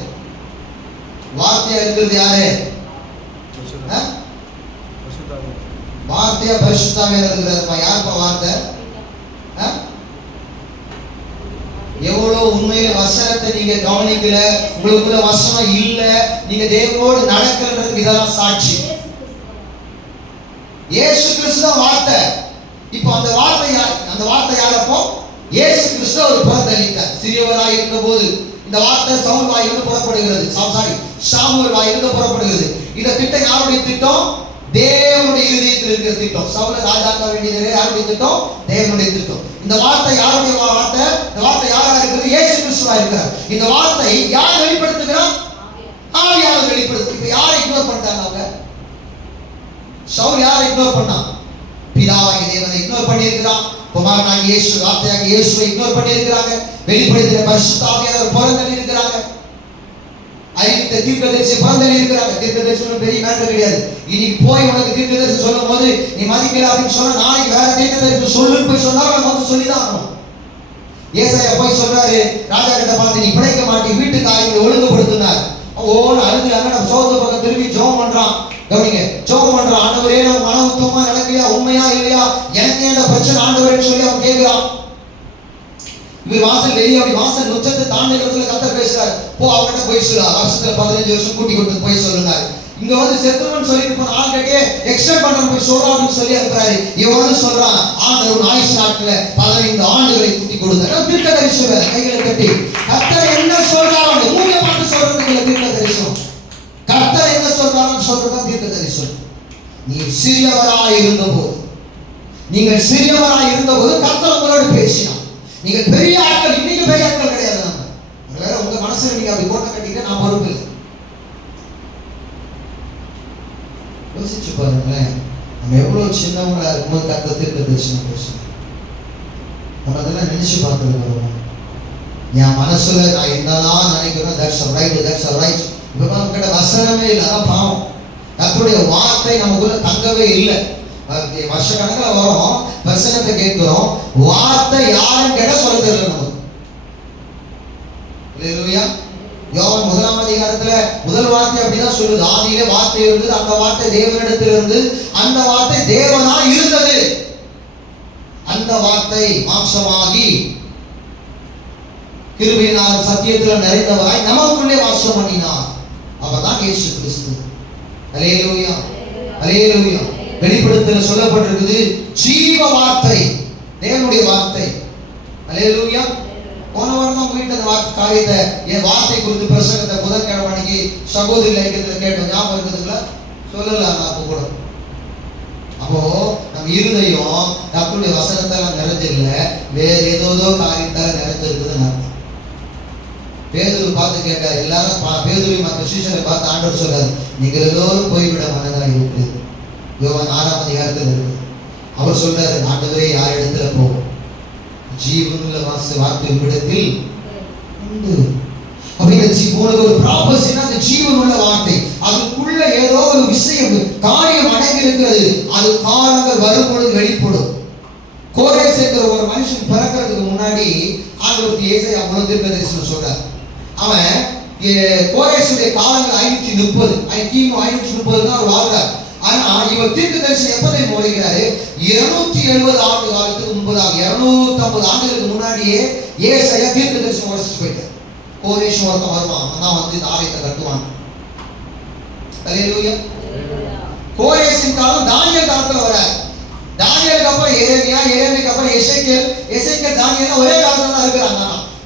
வார்த்தையா இருக்கிறது யாரு? வார்த்தையா பரிசுத்தாவே இருக்கிறாருப்பா. யாருப்பா வார்த்தை? எவ்வளவு உண்மையில வசனத்தை நீங்க கவனிக்கல, உங்களுக்குள்ள வசனம் இல்ல, நீங்க தேவனோடு நடக்கிறதுக்கு இதெல்லாம் சாட்சி. இயேசு கிறிஸ்து தான் வார்த்தை. இப்போ அந்த வார்த்தை யாரப்போ? இயேசு கிறிஸ்து ஒரு புறத்தளித்தார். சிறியவராய் இருந்த போது இந்த வார்த்தை சவுல் வாயிலிருந்து புறப்படுகிறது. சாமுவேல் வாயிலிருந்து புறப்படுகிறது. இந்த திட்டம் யாருடைய திட்டம்? தேவனுடைய இருதயத்தில் இருக்கிற திட்டம். சவுல ராஜாக்க வேண்டியது யாருடைய திட்டம்? தேவனுடைய திட்டம். இந்த வார்த்தை யாருடைய வார்த்தை? இந்த வார்த்தை யாரா இருக்கிறது? இயேசு கிறிஸ்துவா இருக்கிறார். இந்த வார்த்தை யார் வெளிப்படுத்துகிறார்? ஆவியானவர் வெளிப்படுத்து. இப்ப யாரை இக்னோர் பண்ணிட்டாங்க அவங்க? சவுல் யாரை இக்னோர் பண்ணான்? பிதாவாகிய தேவனை இக்னோர் பண்ணி இருக்கிறான். குமாரனாகிய இயேசு, வார்த்தையாகிய இயேசுவை இக்னோர் பண்ணி இருக்கிறாங்க. வெளிப்படுத்துகிற பரிசுத்த ஆவியானவர் புறந்தள்ளி இருக்கிறாங்க. ஐந்து தீர்க்கதரிசி புறந்தள்ளி இருக்கிறாங்க. தீர்க்கதரிசி பெரிய மேட்டர் கிடையாது. இன்னைக்கு போய் உனக்கு தீர்க்கதரிசி சொல்லும் போது நீ மதிக்கல அப்படின்னு சொன்னா, நாளைக்கு வேற தீர்க்கதரிசி சொல்லுன்னு போய் சொன்னா நம்ம வந்து சொல்லிதான் ஆகணும். ஏசாயா போய் சொல்றாரு ராஜா கிட்ட பார்த்து, நீ பிழைக்க மாட்டீங்க, வீட்டு காரியங்களை ஒழுங்குபடுத்தினார். ஓன்னு அழுது அங்க சோதனை பக்கம் திரும்பி ஜெபம் பண்றான். கவனிங்க, ஜெபம் பண்றான். ஆண்டவரே, நான் மன உத்தமமா நடக்கலையா, உண்மையா இல்லையா, எனக்கு ஏன் பிரச்சனை ஆண்டவரேன்னு சொல்லி அவன் கேட்கிறான். இவர் வாசல் வெளியே அப்படி வாசல் உச்சத்தை தாண்டிக்கிறதுல கர்த்தர் பேசுறாரு. போ அவன்கிட்ட போய் சொல்லு, வருஷத்துல 15 வருஷம் கூட்டி கொடுத்து போய் சொல்லுனாரு. இங்க வந்து செத்துவன் சொல்லிட்டு போன ஆள்கிட்டே எக்ஸ்டெண்ட் பண்ண போய் சொல்றா அப்படின்னு சொல்லி அனுப்புறாரு. இவன் வந்து சொல்றான், ஆண்டவர் ஆயுஷ் நாட்கள 15 ஆண்டுகளை கூட்டி கொடுத்தார். தீர்க்கதரிசி கைகளை கட்டி கர்த்தர் என்ன சொல்றாரோ அந்த மூஞ்ச பார்த்து சொல்றதுக்கு தீர்க்கதரிசனம். கர்த்தர் என்ன சொல்றாரோ சொல்றதுதான் தீர்க்கதரிசனம். நீ சிறியவராய் இருந்தபோது, நீங்கள் சிறியவராய் இருந்தபோது கர்த்தர் உங்களோடு பேசினார். நீங்க பெரிய ஆட்கள், இன்னைக்கு பெரிய ஆட்கள் கிடையாது. நம்ம வேற உங்க மனசுல நீங்க அப்படி கோட்டை கட்டிட்டு நான் பொறுப்பு இல்லை. யோசிச்சு பாருங்களேன், நம்ம எவ்வளவு சின்னவங்களா இருக்கும்போது கர்த்தர் தீர்க்கதரிசனம் பேசணும். நம்ம அதெல்லாம் நினைச்சு பார்த்துருக்கோம். என் மனசுல நான் என்னதான் நினைக்கிறேன், தட்ஸ் ரைட், தட்ஸ் ரைட். இப்ப நம்ம வசனமே இல்லை, அதான் பாவம். கர்த்தருடைய வார்த்தை நமக்குள்ள தங்கவே இல்லை. வருஷ கணக்கில் வரும், வசனத்தை கேட்கிறோம், வார்த்தை யாரும் கேட்ட சொல்ல தெரியல நமக்கு. யோவான் 1ஆம் அதிகாரத்துல முதல் வார்த்தை அப்படிதான் சொல்லுது, ஆதியிலே வார்த்தை இருந்தது, அந்த வார்த்தை தேவனிடத்தில் இருந்து, அந்த வார்த்தை தேவனா இருந்தது, அந்த வார்த்தை மாம்சமாகி கிருபையினாலும் சத்தியத்தில் நிறைந்தவராய் நமக்குள்ளே வாசம் பண்ணினார். அவர்தான் இயேசு கிறிஸ்து. அல்லேலூயா, அல்லேலூயா. வெளிப்படுத்தல சொல்லப்பட்டிருக்குது, ஜீவ வார்த்தை, தேவனுடைய வார்த்தை. அல்லேலூயா. போன வாரம் தான் வீட்டில் அந்த காரியத்தை என் வார்த்தை குறித்து பிரசங்கத்தை புதன்கிழமை அன்னைக்கு சகோதரி ஐக்கியத்தில் கேட்டோம். ஞாபகம் இருக்குதுங்களா? சொல்லலாம் அப்போ கூட. அப்போ நம்ம இருதயம் கர்த்தருடைய வசனத்தால நிறைஞ்சிடல, வேற ஏதோ காரியத்தால நிறைஞ்சிருக்குதுன்னு அர்த்தம். பேதுரு பார்த்து கேட்டார். எல்லாரும் பேதுரு மற்ற சீஷரை பார்த்து ஆண்டவர் சொல்றாரு, நீங்கள் எல்லோரும் போய்விட மனதாக இருக்குது. யோவான் 6ஆம் அதிகாரத்தில் இருக்கு. அவர் சொல்றாரு, ஆண்டவரே யார் இடத்துல போகும்? ஜீவனுள்ள வார்த்தை இடத்தில் உண்டு. உனக்கு ஒரு ப்ராபர்ஸ்னா அந்த ஜீவனுள்ள வார்த்தை, அதுக்குள்ள ஏதோ ஒரு விஷயம் காரியம் அடங்கி இருக்கிறது. அது காலங்கள் வரும் பொழுது வெளிப்படும். கோரேஸ் என்கிற ஒரு மனுஷன் பிறக்கிறதுக்கு முன்னாடி ஆண்டவருக்கு ஏசாயா தீர்க்கதரிசனம் சொல்றார். அவன் கோரேசுடைய காலங்கள் 530 தான் அவர் வாழ்றார். ஆனா இவர் தீர்க்கதரிசனம் எப்ப தெரியுமா வருகிறாரு? 270 ஆண்டு காலத்துக்கு முன்பதாக 250 ஆண்டுகளுக்கு முன்னாடியே ஏசாயா தீர்க்கதரிசனம் வாசிச்சு போயிட்டார். கோரேஷ் ஒருத்தன் வருவான், அவன் வந்து இந்த ஆலயத்தை கட்டுவான். அல்லேலூயா. கோரேஷின் காலம் தானியேல் காலத்துல வராது. தானியேலுக்கு அப்புறம் எரேமியா, எரேமியாக்கு அப்புறம் எசேக்கியேல் தானியேல் ஒரே காலத்துல தான் இருக்கிறாங்க.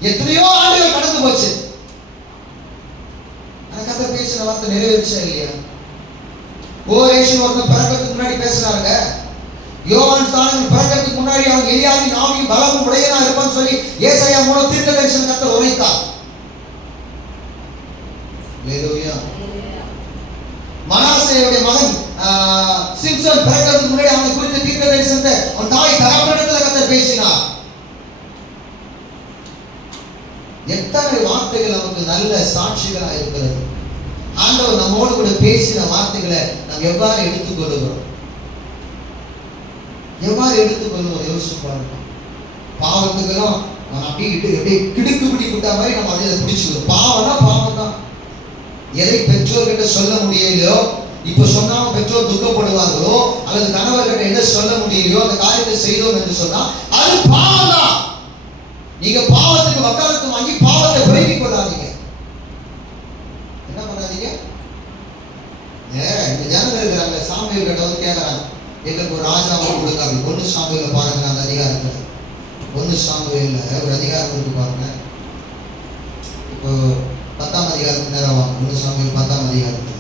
எத்தனையோ ஆண்டுகள் கடந்து போச்சு. கர்த்தர் பேசின வார்த்தை நிறைவேறுச்சா இல்லையா? கோரேஷ் ஒருத்தன் பிறக்கிறதுக்கு முன்னாடி பேசுறாங்க. யோவான் ஸ்நானன் பிறக்கிறதுக்கு முன்னாடி அவன் எலியாவின் ஆவியும் பலமும் உடையவனா இருப்பான்னு சொல்லி ஏசாயா மூலம் தீர்க்கதரிசனம் கர்த்தர் உரைத்தார். அல்லேலூயா. மனாசேயுடைய மகன் சிம்சன் பிறக்கிறதுக்கு முன்னாடி அவனை குறித்த தீர்க்கதரிசனத்தை அவன் தாய் தகப்பனிடத்தில் கர்த்தர் பேசினார். எத்தனை வார்த்தைகள் நமக்கு நல்ல சாட்சிகளாக இருக்கிறது. ஆண்டவர் நம்மோடு கூட பேசின வார்த்தைகளை நாம் எவ்வாறு எடுத்துக்கொள்ளுகிறோம்? யோசிச்சு பாருங்க. பாவத்துக்கெல்லாம் அப்படியே கிடுக்கு பிடி விட்டா மாதிரி நம்ம அதை பிடிச்சுக்கிறோம். பாவம்னா பாவம் தான். எதை பெற்றோர்கிட்ட சொல்ல முடியலையோ, இப்ப சொன்னாலும் பெற்றோர் துக்கப்படுவார்களோ, அல்லது கணவர்கிட்ட என்ன சொல்ல முடியலையோ அந்த காரியத்தை செய்தோம் என்று சொன்னா அது பாவம் தான். நீங்க பாவத்துக்கு வக்காலத்து வாங்கி பாவத்தை விலகிக் கொள்ளாதீங்க. என்ன பண்ணாதீங்க? இந்த ஜனங்கள் இருக்கிறாங்க, சாமியல் கிட்ட வந்து கேட்கறாங்க, எங்களுக்கு ஒரு ராஜாவை கொடுக்காது. 1 சாமுவேல பாருங்க, அந்த அதிகாரத்துல 1 சாமுவேல்ல ஒரு அதிகாரம் இருக்கு பாருங்க. இப்போ 10ஆம் அதிகாரத்துக்கு நேரம் வாங்க. 1 சாமுவேல் 10ஆம் அதிகாரத்துல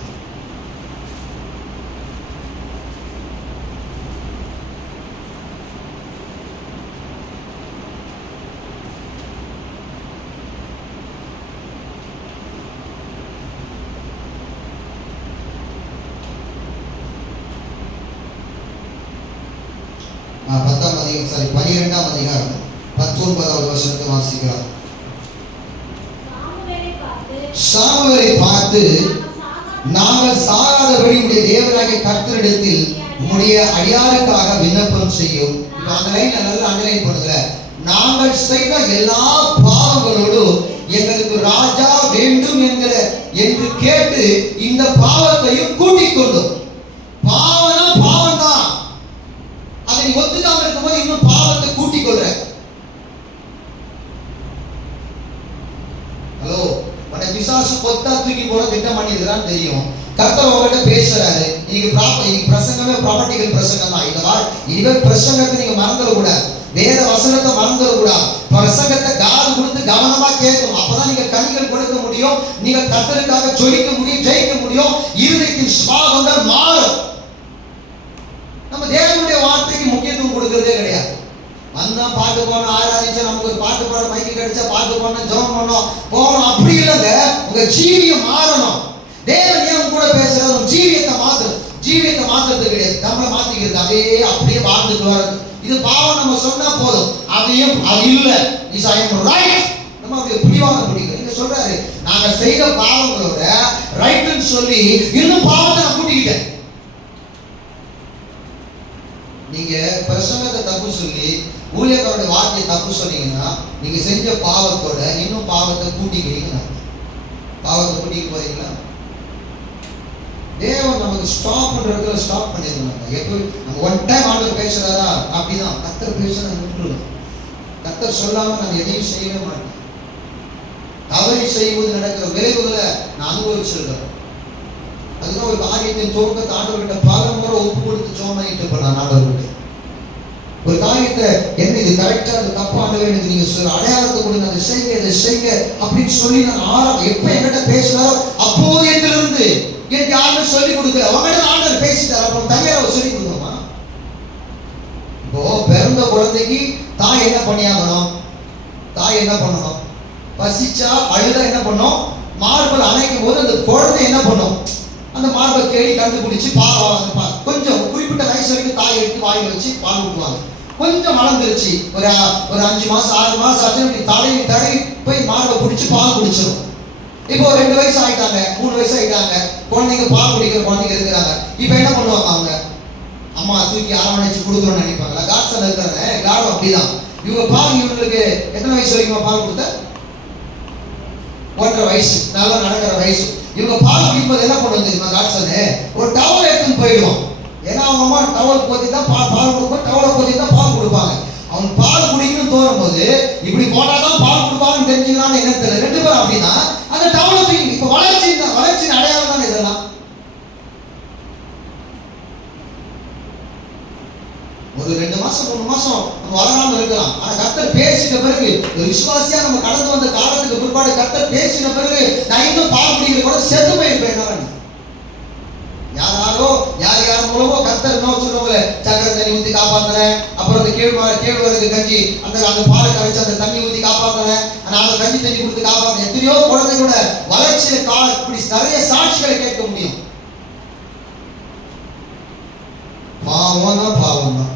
பத்தாம் அதிகாரம் 12ஆம் அதிகாரம் 19வது வசனத்தை வாசிக்கிறார். சாமுவேலை பார்த்து, நாங்கள் சாகாதபடி உடைய தேவனாகிய கர்த்தரிடத்தில் உம்முடைய அடியாருக்காக விண்ணப்பம் செய்யும். இப்போ அந்த லைன்ல நல்லா அண்டர்லைன் பண்ணுங்க. நாங்கள் செய்த எல்லா பாவங்களோடும் எங்களுக்கு ராஜா வேண்டும் என்று கேட்டு இந்த பாவத்தையும் கூட்டிக் கொண்டோம். பாவனா பாவம் தான். அதை நீ ஒத்துக்காம இருக்கும்போது இன்னும் பாவத்தை கூட்டிக் கொள்ற. ஹலோ, உன்னை பிசாசு கொத்தா தூக்கி போட திட்டம் பண்ணிருக்கிறான்னு தெரியும். கர்த்தர் உங்ககிட்ட பேசுறாரு. இன்னைக்கு பிரசங்கமே ப்ராப்பர்ட்டிகள் பிரசங்கம் தான். இனிமேல் பிரசங்கத்தை நீங்க மறந்துடக்கூடாது. வேத வசனத்தை மறந்துடக்கூடாது. பிரசங்கத்தை காது கொடுத்து கவனமா கேட்கணும். அப்பதான் நீங்க கனிகள் கொடுக்க முடியும். நீங்க கர்த்தருக்காக ஜெயிக்க முடியும், ஜெயிக்க முடியும். இருதயத்தின் சுபாவங்கள் மாறும். நம்ம தேவனுடைய வார்த்தைக்கு முக்கியத்துவம் கொடுக்கறதே கிடையாது. வந்தா பாட்டு போனோம், ஆராதிச்சா, நமக்கு ஒரு பாட்டு பாட மைக்கு கிடைச்சா பாட்டு போனோம், ஜெபம் பண்ணோம், போகணும். அப்படி இல்லைங்க. உங்க ஜீவியம் மாறணும். தேவன் ஏன் உங்க கூட பேசுறது? உங்க ஜீவியத்தை மாத்தணும். ஜீவியத்தை மாத்துறது கிடையாது, நம்மளை மாத்திக்கிறது. அப்படியே வாழ்ந்துட்டு வர்றது. இது பாவம் நம்ம சொன்னா போதும். அதையும் அது இல்ல, இஸ் ஐ அம் ரைட். நம்ம அப்படியே பிடிவாதம் பிடிக்கிறோம். நீங்க சொல்றாரு, நாங்க செய்த பாவங்களோட ரைட்னு சொல்லி இன்னும் பாவத்தை நான் கூட்டிக்கிட்டேன். நீங்க பிரசங்கத்தை தப்பு சொல்லி ஊழியக்காரோட வார்த்தையை தப்பு சொன்னீங்கன்னா நீங்க செஞ்ச பாவத்தோட இன்னும் பாவத்தை கூட்டிக்கிறீங்க. பாவத்தை கூட்டிக்க போறீங்களா? தேவன் நமக்கு ஸ்டாப் பண்றதுல ஸ்டாப் பண்ணிருந்தாங்க. எப்படி நம்ம ஒன் டைம் ஆண்டவர் பேசுறாரா? அப்படிதான். கர்த்தர் பேசுறா நின்றுடும். கர்த்தர் சொல்லாம நான் எதையும் செய்யவே மாட்டேன். தவறி செய்வது நடக்கிற விளைவுகளை நான் அனுபவிச்சிருக்கிறேன். அதுதான் ஒரு காரியத்தின் துவக்கத்தை ஆண்டவர்கிட்ட பல முறை ஒப்பு கொடுத்து ஜெபம் பண்ணிட்டு இருப்பேன். நான் ஆண்டவர்கிட்ட ஒரு காரியத்தை என்ன இது கரெக்டா அது தப்பா எனக்கு நீங்க சொல்ற அடையாளத்தை கொடுங்க, அதை செய்யுங்க இதை செய்யுங்க அப்படின்னு சொல்லி நான் எப்ப என்கிட்ட பேசினாரோ அப்போதையிலிருந்து எனக்கு யாருமே சொல்லி கொடுக்கல. அவங்ககிட்ட ஆண்டவர் பேசிட்டார். அப்புறம் தனியார் அவர் சொல்லி கொடுக்கணுமா? இப்போ பிறந்த குழந்தைக்கு தாய் என்ன பண்ணியாகணும்? தாய் என்ன பண்ணணும்? பசிச்சா அழுதா என்ன பண்ணும்? மார்பல் அணைக்கும் போது அந்த குழந்தை என்ன பண்ணும்? அந்த மார்பை தேடி கண்டுபிடிச்சு கொஞ்சம் குறிப்பிட்ட வயசு வரைக்கும் தாய் எடுத்து வாயில் வச்சு பால் ஊட்டுவாங்க. கொஞ்சம் வளர்ந்துருச்சு, ஒரு 5 மாசம் 6 மாசம் ஆச்சு, தடவி போய் மார்பை பிடிச்சி பால் குடிச்சிடும். இப்போ 2 வயசு ஆயிட்டாங்க, 3 வயசு ஆயிட்டாங்க, குழந்தைங்க பால் குடிக்கிற குழந்தைங்க இருக்கிறாங்க. இப்போ என்ன பண்ணுவாங்க? அவங்க அம்மா தூக்கி அரவணைச்சு கொடுக்கணும்னு நினைப்பாங்களா? காட்சன் இருக்கிறாங்க, காடம் அப்படிதான். இவங்க பால் இவங்களுக்கு எத்தனை வயசு வரைக்கும் பால் கொடுத்த? 1.5 வயசு, நல்லா நடக்கிற வயசு. இவங்க பால் குடிக்கும்போது என்ன பண்ணுவது தெரியுமா? காட்சனு ஒரு டவல் எடுத்துன்னு போயிடுவான். ஏன்னா அவங்க அம்மா டவல் போத்தி தான் பால் கொடுப்பாங்க, டவலை போத்தி தான் பால் கொடுப்பாங்க. அவன் பால் குடிக்கணும்னு தோணும் போது இப்படி போட்டாதான் பால் கொடுப்பாங்கன்னு தெரிஞ்சுக்கிறான்னு என்ன தெரியல. 2 பேரும் அப்படின்னா அந்த டவலை தூக்கி இப்ப வளர்ச்சியின் அடையாளம் தான் இதெல்லாம். ஒரு 2 மாசம் 3 மாசம் நம்ம வளராம இருக்கலாம். ஆனா கர்த்தர் பேசின பிறகு ஒரு விசுவாசியா நம்ம கடந்து வந்த காலத்துக்கு பிற்பாடு கர்த்தர் பேசின பிறகு நான் இன்னும் பால் குடிக்கிற கூட செத்து போயிருப்பேன். யார் மூலமோ கர்த்தர் என்ன சொல்லுவாங்களே, சக்கரை தண்ணி ஊற்றி காப்பாத்துறேன், அப்புறம் அந்த கேழ்வரகு கஞ்சி அந்த பாலை கரைச்சி அந்த தண்ணி ஊற்றி காப்பாத்துறேன், நான் அந்த கஞ்சி தண்ணி கொடுத்து காப்பாத்துறேன். எத்தனையோ குழந்தைகளோட வளர்ச்சியை இப்படி நிறைய சாட்சிகளை கேட்க முடியும். பாவம் தான்.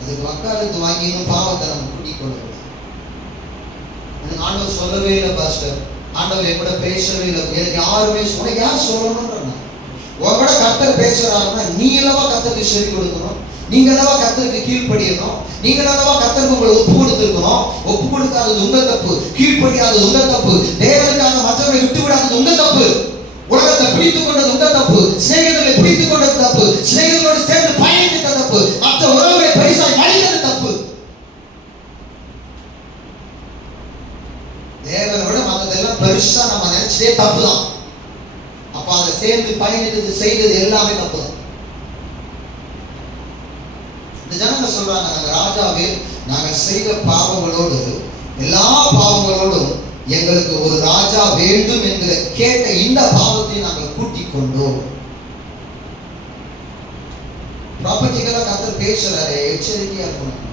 அதுக்கு வக்காலத்து வாங்கி இன்னும் பாவத்தை நம்ம கூட்டிக் கொள்ளக்கூடாது. எனக்கு ஆண்டவர் சொல்லவே இல்லை பாஸ்டர், ஆண்டவர் என் கூட பேசவே இல்லை, எனக்கு யாருமே உனக்கு யார் சொல்லணும்ன்ற உங்களோட கர்த்தர் பேசுறாருன்னா நீ அல்லவா கர்த்தருக்கு செவி கொடுக்கணும், நீங்க அல்லவா கர்த்தருக்கு கீழ்ப்படியணும், நீங்க அல்லவா கர்த்தருக்கு உங்களை ஒப்பு கொடுத்திருக்கணும். ஒப்பு கொடுக்காதது உங்க தப்பு, கீழ்ப்படியாதது உங்க தப்பு, தேவனுக்காக மற்றவரை விட்டு விடாதது உங்க தப்பு, உலகத்தை பிடித்துக் கொண்டது உங்க தப்பு, சிநேகிதர்களை பிடித்துக் கொண்டது தப்பு, சிநேகிதர்களோடு சேர்ந்து பயணித்த தப்பு, மற்ற உறவுகளை பரிசாய் மனிதது தப்பு. தேவனோட மற்றதெல்லாம் பெருசா நம்ம நினைச்சதே தப்பு தான். அப்ப அதை சேர்ந்து பயணித்தது செய்தது எல்லாமே தப்பு தான். இந்த ஜனங்க சொல்றாங்க, நாங்க ராஜாவே நாங்க செய்த பாவங்களோடு எல்லா பாவங்களோடும் எங்களுக்கு ஒரு ராஜா வேண்டும் என்கிற கேட்ட இந்த பாவத்தை நாங்கள் கூட்டிக் கொண்டோம். ப்ராப்பர்ட்டிகளா கர்த்தர் பேசுறாரு, எச்சரிக்கையா இருக்கணும்.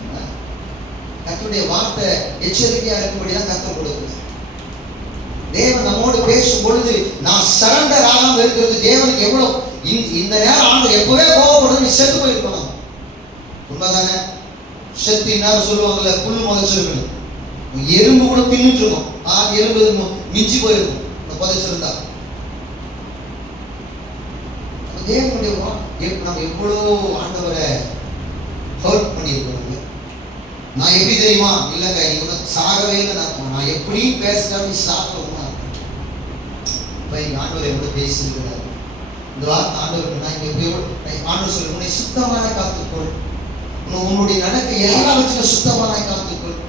கர்த்தருடைய வார்த்தை எச்சரிக்கையா இருக்கும்படிதான் கர்த்தர் கொடுக்குது. தேவன் நம்மோடு பேசும் பொழுது நான் சரண்டர் ஆகாம இருக்கிறது தேவனுக்கு எவ்வளவு. இந்த நேரம் ஆண்டு எப்பவே கோவப்படுறது, நீ செத்து போயிருக்கணும். உண்மைதானே? செத்து இன்னாரும் சொல்லுவாங்கல்ல, புல்லு முளைச்சிருக்கணும், எறும்பு கூட தின்னுட்டு இருக்கும், எறும்பு மிஞ்சி போயிருக்கும் புதைச்சிருந்தா. தேவனுடைய நம்ம எவ்வளவு ஆண்டவரை ஹர்ட் பண்ணியிருக்கோம். நான் எப்படி தெரியுமா? இல்லைங்க, நீ உனக்கு சாகவே இல்லை, நான் எப்படி பேசுறேன், நீ சாப்பிடுவோம். இப்போ எங்கள் ஆண்டவர் எவ்வளோ பேசியிருக்கிறார். இந்த வார்த்தை ஆண்டவர் நான் இங்கே ஆண்டவர் சொல்லி உன்னை சுத்தமான காத்துக்கொள், உன்னுடைய நடக்கை எல்லாவற்றையும் சுத்தமான காத்துக்கொள்.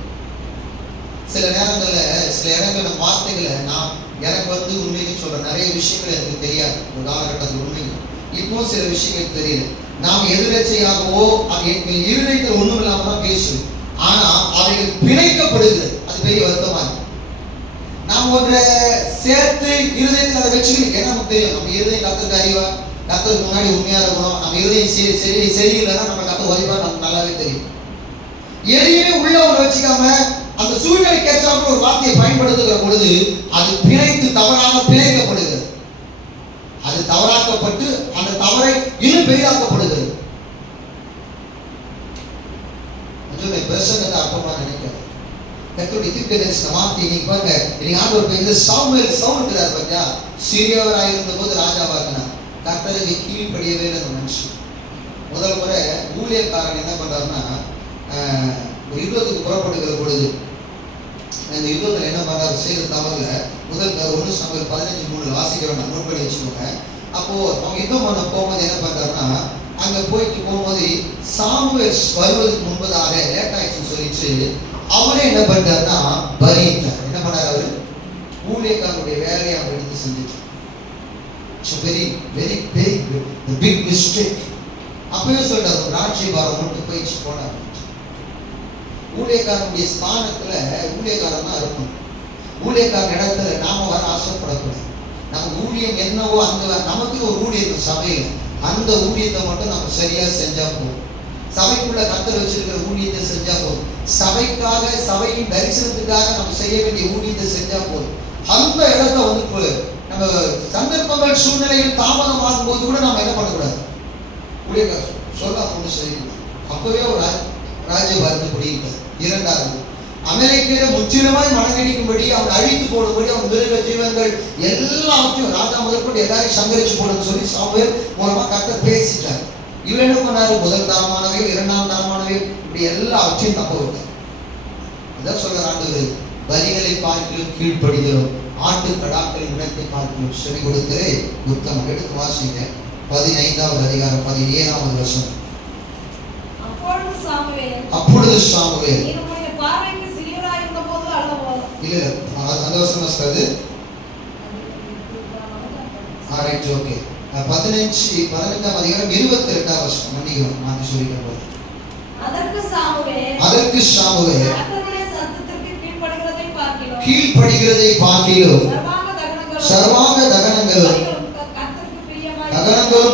சில நேரங்களில் சில இடங்களில் வார்த்தைகளை நான் எனக்கு உண்மைக்கு சொல்கிறேன். நிறைய விஷயங்கள் எனக்கு தெரியாது ஒரு காலகட்டத்தில் உண்மைக்கு. இப்போ சில விஷயங்கள் தெரியல. நாம் எதிர்ச்சையாகவோ எங்கள் இருதயத்தில் ஒன்றும் இல்லாமல் தான் பேசுவோம். ஆனா அவைகள் பிணைக்கப்படுகிறது. அது பெரிய வருத்தமா இருக்கு. நாம் ஒன்றை சேர்த்து இருதயத்தில் அதை வச்சுக்கணும். ஏன்னா நமக்கு தெரியும் நம்ம இருதயம் கர்த்தருக்கு அறிவா, கர்த்தருக்கு முன்னாடி உண்மையா இருக்கணும். நம்ம இருதயம் சரியில்லைன்னா நம்ம கர்த்தர் உதவிப்பா நமக்கு நல்லாவே தெரியும். எதையுமே உள்ள ஒன்று வச்சுக்காம அந்த சூழ்நிலைக்கு ஏற்றாப்புல ஒரு வார்த்தையை பயன்படுத்துகிற பொழுது அது பிணைத்து தவறாக பிணைக்கப்படுகிறது. அது தவறாக்கப்பட்டு அந்த தவறை இன்னும் பெரிதாக்கப்படுகிறது. பிரசங்கத்தை அர்த்தமா நினைக்கிறேன். கர்த்தருடைய தீர்க்கதரிசன வார்த்தை இன்னைக்கு பாருங்க, இன்னைக்கு ஆண்டவர் பேசுற சாமுவேல் சவுல்ங்கிறார் பாத்தியா, சிறியவராக இருந்த போது ராஜாவா இருந்தார். கர்த்தருக்கு கீழ்ப்படியவே இல்லை அந்த மனுஷன். முதல் முறை ஊழியக்காரன் என்ன பண்றாருன்னா, ஒரு யுத்தத்துக்கு புறப்படுகிற பொழுது அந்த யுத்தத்தில் என்ன பண்றாரு, செய்த தவறுல முதல் 1 சாமுவேல் 15:3 வாசிக்கிறோம், நோட்படி வச்சுக்கோங்க. அப்போ அவங்க யுத்தம் பண்ண போகும்போது என்ன பண்றாருன்னா, அங்க போகும்போது சாமுவேல் வருவதற்கு முன்பதாக லேட் ஆயிடுச்சுன்னு சொல்லிட்டு அவரே என்ன பண்றாருன்னா பலியிட்டார். என்ன பண்ணார்? அவரு ஊழியக்காரனுடைய வேலையை அவர் எடுத்து செஞ்சுட்டு very very very big mistake. அப்பவே சொல்றாரு ராஜ்யபாரம் மட்டும் போயிடுச்சு போனா. ஊழியக்காரனுடைய ஸ்தானத்துல ஊழியக்காரன் தான் இருக்கணும். ஊழியக்காரன் இடத்துல நாம வர ஆசைப்படக்கூடாது. நம்ம ஊழியம் என்னவோ அந்த நமக்கு ஒரு ஊழியம் சபையில் அந்த ஊழியத்தை மட்டும் நம்ம சரியா செஞ்சா போதும். சபைக்குள்ள கர்த்தர் வச்சிருக்கிற ஊழியத்தை செஞ்சா போதும். சபைக்காக சபையின் தரிசனத்துக்காக நம்ம செய்ய வேண்டிய ஊழியத்தை செஞ்சா போதும். அந்த இடத்த வந்து நம்ம சந்தர்ப்பங்கள் சூழ்நிலைகள் தாமதமாகும் போது கூட நம்ம என்ன பண்ணக்கூடாது, ஊழியக்காரர் சொல்ல ஒன்று செய்யக்கூடாது. அப்பவே ஒரு ராஜ்யபாரத்தை பிடிக்கிட்டார். இரண்டாவது, அமெரிக்கையில முற்றிலுமாய் மனநடிக்கும்படி அவன் அழித்து போடும்படி அவன் மிருக ஜீவன்கள் எல்லாத்தையும் ராஜா முதற்கொண்டு எல்லாரையும் சங்கரிச்சு போடுன்னு சொல்லி சாமுவேல் மூலமா கர்த்தர் பேசிட்டார். இவர் என்ன பண்ணாரு, முதல் தரமானவையும் இரண்டாம் தரமானவையும் இப்படி எல்லாவற்றையும் தப்ப விட்டார். அதான் சொல்ற ஆண்டவர், பலிகளை பார்க்கிலும் கீழ்ப்படிதலும் ஆட்டு கடாக்களின் இனத்தை பார்க்கிலும் செவி கொடுக்கிறே உத்தமம். எடுத்து வாசிங்க 15வது அதிகாரம் 17வது வசனம். அப்பொழுது சாமுவேல் இல்ல அந்த வசனம் சொல்றது. Alright, okay. 15வது அதிகாரம் 22வது வசனம். மன்னிக்கவும், மாத்தி சொல்லிட்டேன் போது. அதற்கு சாமுவேல் கீழ்ப்படுகிறதை பார்க்கிலும் சர்வாங்க தகனங்களும்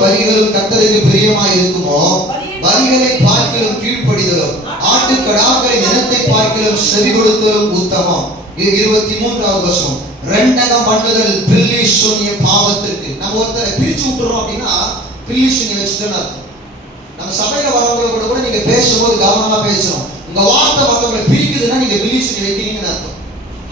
பலிகளும் கர்த்தருக்கு பிரியமாய் இருக்குமோ, பலிகளை பார்க்கிலும் கீழ்ப்படிதலும் ஆட்டுக்கடாக்களின் இனத்தை பார்க்கிலும் செவி கொடுத்தலும் உத்தமம். 23வது வசனம். ரெண்டகம் பண்ணுதல் பில்லி சூனிய பாவத்திற்கு. நம்ம ஒருத்தரை பிரிச்சு விட்டுறோம் அப்படின்னா பில்லி சூனிய வச்சுட்டோன்னு அர்த்தம். நம்ம சபையில வரவங்களோட கூட நீங்க பேசும்போது கவனமா பேசணும். உங்க வார்த்தை மற்றவங்களை பிரிக்குதுன்னா நீங்க பில்லி சூனிய வைக்கிறீங்கன்னு அர்த்தம்.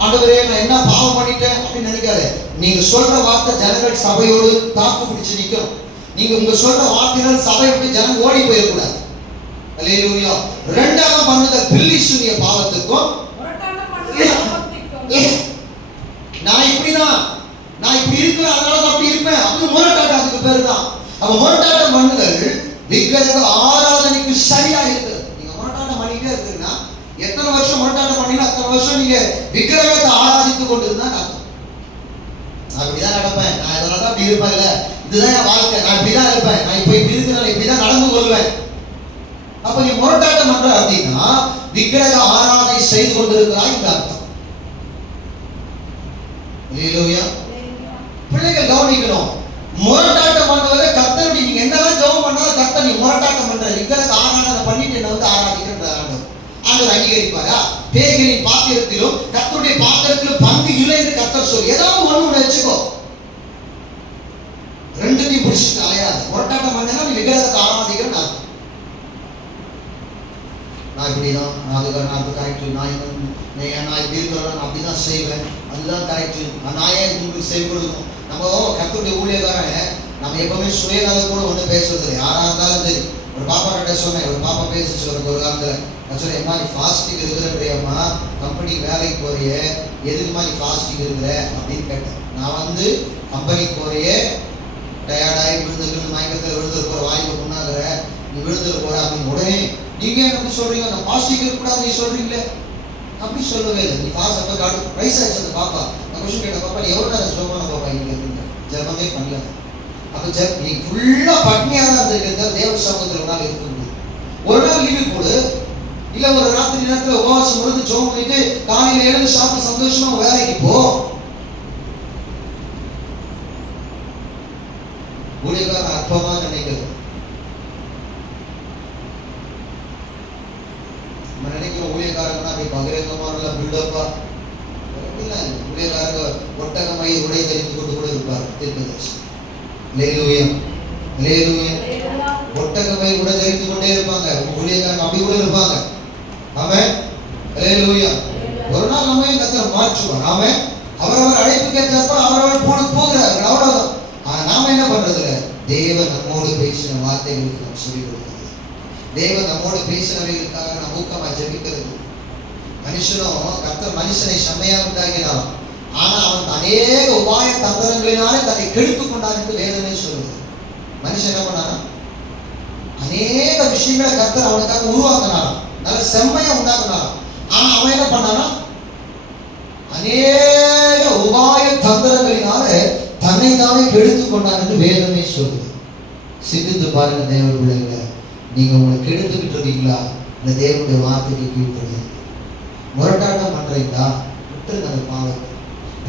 ஆண்டவரே நான் என்ன பாவம் பண்ணிட்டேன் அப்படின்னு நினைக்காத. நீங்க சொல்ற வார்த்தை ஜனங்கள் சபையோடு தாக்கு பிடிச்சு நிற்கும். நீங்க உங்க சொல்ற வார்த்தைகள் சபையை விட்டு ஜனம் ஓடி போயிடக்கூடாது. அல்லேலூயா. ரெண்டாவது பண்ணுதல் பில்லி சூனிய பாவத்துக்கும், நான் இப்படிதான், நான் இப்படி இருக்கிறேன் அதனால அப்படி இருப்பேன் அப்படின்னு முரட்டாட்டம், அதுக்கு பேரு தான். அப்ப முரட்டாட்டம் பண்ணுதல் விக்கிரக ஆராதனைக்கு சரியா இருக்கு. நீங்க முரட்டாட்டம் பண்ணிட்டே இருக்குன்னா எத்தனை வருஷம் முரட்டாட்டம் பண்ணீங்க அத்தனை வருஷம் நீங்க விக்கிரகத்தை ஆராதித்துக் கொண்டிருந்தா அர்த்தம். அப்படிதான் நடப்பேன், நான் இதனாலதான் அப்படி இருப்பேன், இல்ல இதுதான் என் வாழ்க்கை, நான் இப்படிதான் இருப்பேன், நான் இப்ப இப்படி இருக்கிறேன், இப்படிதான் நடந்து கொள்வேன். அப்ப நீ முரட்டாட்டம் பண்ற அப்படின்னா விக்கிரக ஆராதனை செய்து கொண்டிருக்கிறாய் இந்த அர்த்தம். அல்லேலூயா. பிள்ளைகள் கவனிக்கணும். முரட்டாட்டம் பண்ணுவதை கர்த்தருடைய நீங்க என்னதான் ஜெபம் பண்ணாலும் கர்த்தர் நீ முரட்டாட்டம் பண்ற விக்கிரக ஆராதனை பண்ணிட்டு என்ன வந்து ஆராதிக்கிறார் ஆண்டவர் அங்கீகரிப்பாரா? பேய்களின் பாத்திரத்திலும் கர்த்தருடைய பாத்திரத்திலும் பங்கு இல்லை என்று கர்த்தர் சொல்லி ஏதாவது ஒண்ணு வச்சுக்கோ. ரெண்டுத்தையும் பிடிச்சிட்டு அலையாது. முரட்டாட்டம் பண்ணா நீ விக்கிரகத்தை ஆராதிக்கிறேன்னு அர்த்தம். நான் இப்படிதான், நான் அது கரெக்ட், நான் இப்படி இருக்கிறேன், நான் அப்படிதான் செய்வேன், அதுதான் கரெக்ட், நான் ஏன் உங்களுக்கு செய்ய கொடுக்கணும். நம்ம கர்த்தருடைய ஊழியக்காரன் நம்ம எப்பவுமே சுயநலம் கூட ஒன்றும் பேசுறது இல்லை. யாரா இருந்தாலும் சரி. ஒரு பாப்பா கிட்ட சொன்னேன், ஒரு பாப்பா பேசிச்சு ஒரு காலத்துல. நான் சொன்னேன், எம்மா நீ ஃபாஸ்டிங் இருக்கிறப்படியம்மா கம்பெனி வேலைக்கு போறிய, எதுக்குமா நீ ஃபாஸ்டிங் இருக்கிற அப்படின்னு கேட்டேன். நான் வந்து கம்பெனிக்கு போறிய, டயர்டாகி விழுந்துட்டு மயக்கத்தில் விழுந்து போற, வாய்ப்பு முன்னாகிற, நீ விழுந்துட்டு போற அப்படின்னு. உடனே நீங்க என்ன சொல்றீங்க, நான் ஃபாஸ்டிங் இருக்கக்கூடாது நீ சொல்றீங்களே அப்படி சொல்லவே இல்லை. நீ ஃபாஸ்ட் அப்போ காடு வயசாச்சு அந்த பாப்பா. நான் கொஸ்டின் கேட்ட பாப்பா நீ எவ்வளோ நேரம் ஜோமான பாப்பா இங்கே இருந்து ஜபமே பண்ணல. அப்போ நீ ஃபுல்லா பட்னியாக தான் இருந்திருக்க, தேவ சமூகத்தில் ஒரு நாள் இருக்க முடியும். ஒரு நாள் லீவு போடு, இல்லை ஒரு ராத்திரி நேரத்தில் உபவாசம் முடிந்து ஜோம் பண்ணிட்டு காலையில் எழுந்து சாப்பிட்டு சந்தோஷமா வேலைக்கு போ. ஊழியக்காரன் அற்பமா நினைக்கிறது. நம்ம நினைக்கிறோம் ஊழியக்காரங்கன்னா அப்படி பகிரங்கமான பில்டப்பா அப்படிலாம் இல்லை. ஊழியக்காரங்க ஒட்டகமை உடை தெரிந்து கொண்டு கூட இருப்பார் தீர்க்கதரிசி. அல்லேலூயா, அல்லேலூயா. ஒட்டகமை உடை தெரிந்து கொண்டே இருப்பாங்க ஊழியக்காரங்க, அப்படி கூட இருப்பாங்க. ஆமென், அல்லேலூயா. ஒரு நாள் நம்ம கர்த்தர் மாற்றுவார். ஆமென். அவரவர் அழைப்புக்கு ஏற்றாற்போல் அவரவர் போகிறார்கள், அவ்வளவுதான். ஆனா நாம என்ன பண்றது இல்லை. தேவன் நம்மோடு பேசின வார்த்தைகளுக்கு நாம் சொல்லிக் கொடுக்கிறது, தேவன் நம்மோடு பேசினவைகளுக்காக நாம் ஊக்கமாக ஜெபிக்கிறது. மனுஷனும் கர்த்தர் மனுஷனை செம்மையாக உண்டாக்கினான். ஆனா அவன் அநேக உபாய தந்திரங்களினாலே தன்னை கெடுத்துக் கொண்டான் என்று வேதமே சொல்லுது. மனுஷன் என்ன பண்ணானா, அநேக விஷயங்களை கர்த்தர் அவனுக்காக உருவாக்கினான், நல்ல செம்மையா உண்டாக்குனான். ஆனா அவன் என்ன பண்ணானா, அநேக உபாய தந்திரங்களினாலே தன்னை தானே கெடுத்துக் கொண்டான் என்று வேதமே சொல்லுது. சிந்தித்து பாருங்க தேவ பிள்ளைகளை. நீங்க உங்களை கெடுத்துக்கிட்டு இருக்கீங்களா? இந்த தேவனுடைய வார்த்தைக்கு கீழ்ப்படுங்க. முரட்டாட்டம் பண்றீங்களா? விட்டுருங்க அந்த பாவத்தை.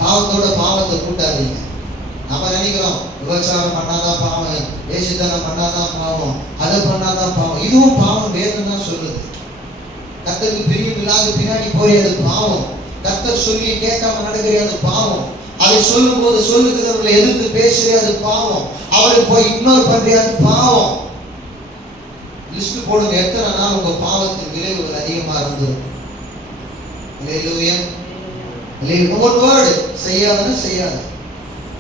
பாவத்தோட பாவத்தை கூட்டாதீங்க. நம்ம நினைக்கிறோம் விபச்சாரம் பண்ணாதான் பாவம், வேசித்தனம் பண்ணாதான் பாவம், அதை பண்ணாதான் பாவம். இதுவும் பாவம். வேதம் தான் சொல்லுது. கர்த்தருக்கு பிரியம் இல்லாத பின்னாடி போய் அது பாவம். கர்த்தர் சொல்லி கேட்காம நடக்கிறே அது பாவம். அதை சொல்லும் போது சொல்லுகிறவர்களை எதிர்த்து பேசுறே அது பாவம். அவரை போய் இக்னோர் பண்றே அது பாவம். லிஸ்ட் போடுங்க, எத்தனை நாள் உங்க பாவத்தின் விளைவுகள் அதிகமா இருந்தது. ஒரு வேர்டு செய்யாதுன்னு செய்யாத.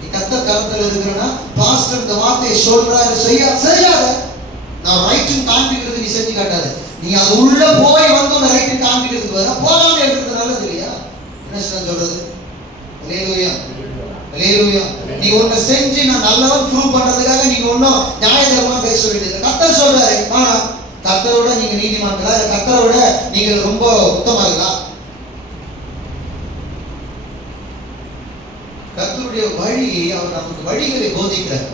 நீ கர்த்தர் கரத்துல இருக்கிறனா பாஸ்டர் இந்த வார்த்தையை சொல்றாரு செய்யாத. நான் ரைட்டும் காண்பிக்கிறது நீ செஞ்சு காட்டாத. நீ அது உள்ள போய் வந்து அந்த ரைட்டும் காண்பிக்கிறதுக்கு வர போகாம இருக்கிறது நல்லது இல்லையா? என்ன சொல்றது? அல்லேலூயா, அல்லேலூயா. நீ ஒண்ணு செஞ்சு நான் நல்லவன் ப்ரூவ் பண்றதுக்காக நீங்க ஒன்னும் நியாயமா பேச வேண்டியது. கர்த்தர் சொல்றாரு, ஆனா கர்த்தரோட நீங்க நீதிமான்களா, கர்த்தரோட நீங்க ரொம்ப உத்தமர்களா? கர்த்தருடைய வழி, அவர் நமக்கு வழிகளை போதிக்கிறார்.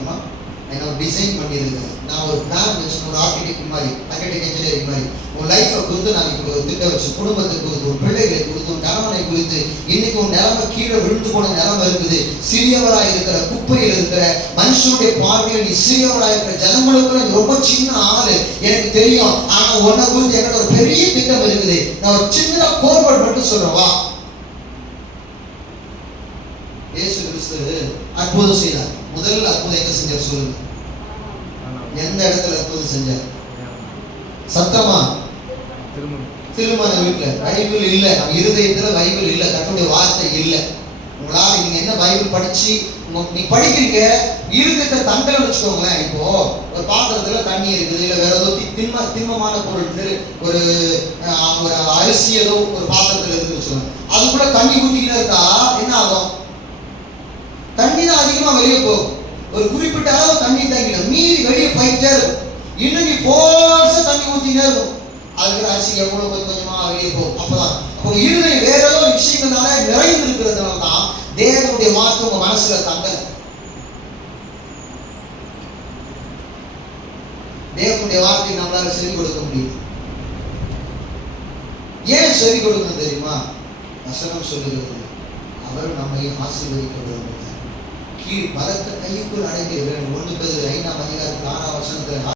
டிசைன் பண்ணியிருக்காரு. நான் ஒரு பிளான் வச்சு, ஒரு ஆர்கிடெக்ட் மாதிரி, ஆர்கிடெக்ட் இன்ஜினியரிங் மாதிரி உன் லைஃபை கொடுத்து நான் இப்போ ஒரு திட்டம் வச்சு, குடும்பத்தை கொடுத்து, ஒரு பிள்ளைகளை கொடுத்து, உன் கணவனை குறித்து, இன்னைக்கு உன் நிலைமை கீழே விழுந்து போன நிலைமை இருக்குது. சிறியவராக இருக்கிற, குப்பையில் இருக்கிற, மனுஷனுடைய பார்வையில் நீ சிறியவராக இருக்கிற, ஜனங்களுக்குள்ள நீ ரொம்ப சின்ன ஆளு எனக்கு தெரியும். ஆனா உன்னை குறித்து என்னோட ஒரு பெரிய திட்டம் இருக்குது. நான் ஒரு சின்ன கோர்வர்ட் மட்டும் சொல்றேன், வா. இயேசு கிறிஸ்து அற்புதம் செய்தார். முதல் அற்புதம் எங்க செஞ்சார் சொல்லுங்க? எந்த இடத்துல அற்புதம் செஞ்சார்? சத்தமா? திருமண வீட்டுல. பைபிள் இல்ல, நம்ம இருதயத்துல பைபிள் இல்ல, கர்த்தருடைய வார்த்தை இல்ல. உங்களால நீங்க என்ன பைபிள் படிச்சு நீ படிக்கிறீங்க, இருதயத்தை தண்டனை வச்சுக்கோங்களேன். இப்போ ஒரு பாத்திரத்துல தண்ணி இருக்குது, இல்ல வேற ஏதோ திண்மமான பொருள், ஒரு அரிசி ஏதோ ஒரு பாத்திரத்துல இருந்து வச்சுக்கோங்க. அது கூட தண்ணி ஊத்திக்கிட்டே இருக்கா என்ன ஆகும்? தண்ணி தான் அதிகமா வெளியே போகும். ஒரு குறிப்பிட்ட அளவு தண்ணி தங்கிடும், மீறி வெளியே போயிட்டே இருக்கும். இன்னும் நீ போர்ஸா தண்ணி ஊத்திட்டே இருக்கும். அதுக்கு அரிசி எவ்வளவு கொஞ்சமா வெளியே போகும். அப்பதான் அப்போ இருதயம் வேற ஏதோ விஷயங்களால நிறைந்து இருக்கிறதுனால தான் தேவனுடைய வார்த்தை உங்க மனசுல தங்கல. தேவனுடைய வார்த்தை நம்மளால செவி கொடுக்க முடியும். ஏன் செவி கொடுக்கணும் தெரியுமா? வசனம் சொல்லுகிறது, அவர் நம்மை ஆசீர்வதிக்க விரும்புகிறார். கீழ் பலத்த கைக்குள் அடங்கி 1 பேதுரு 5 அதிகாரத்தில் 6 வசனத்தில்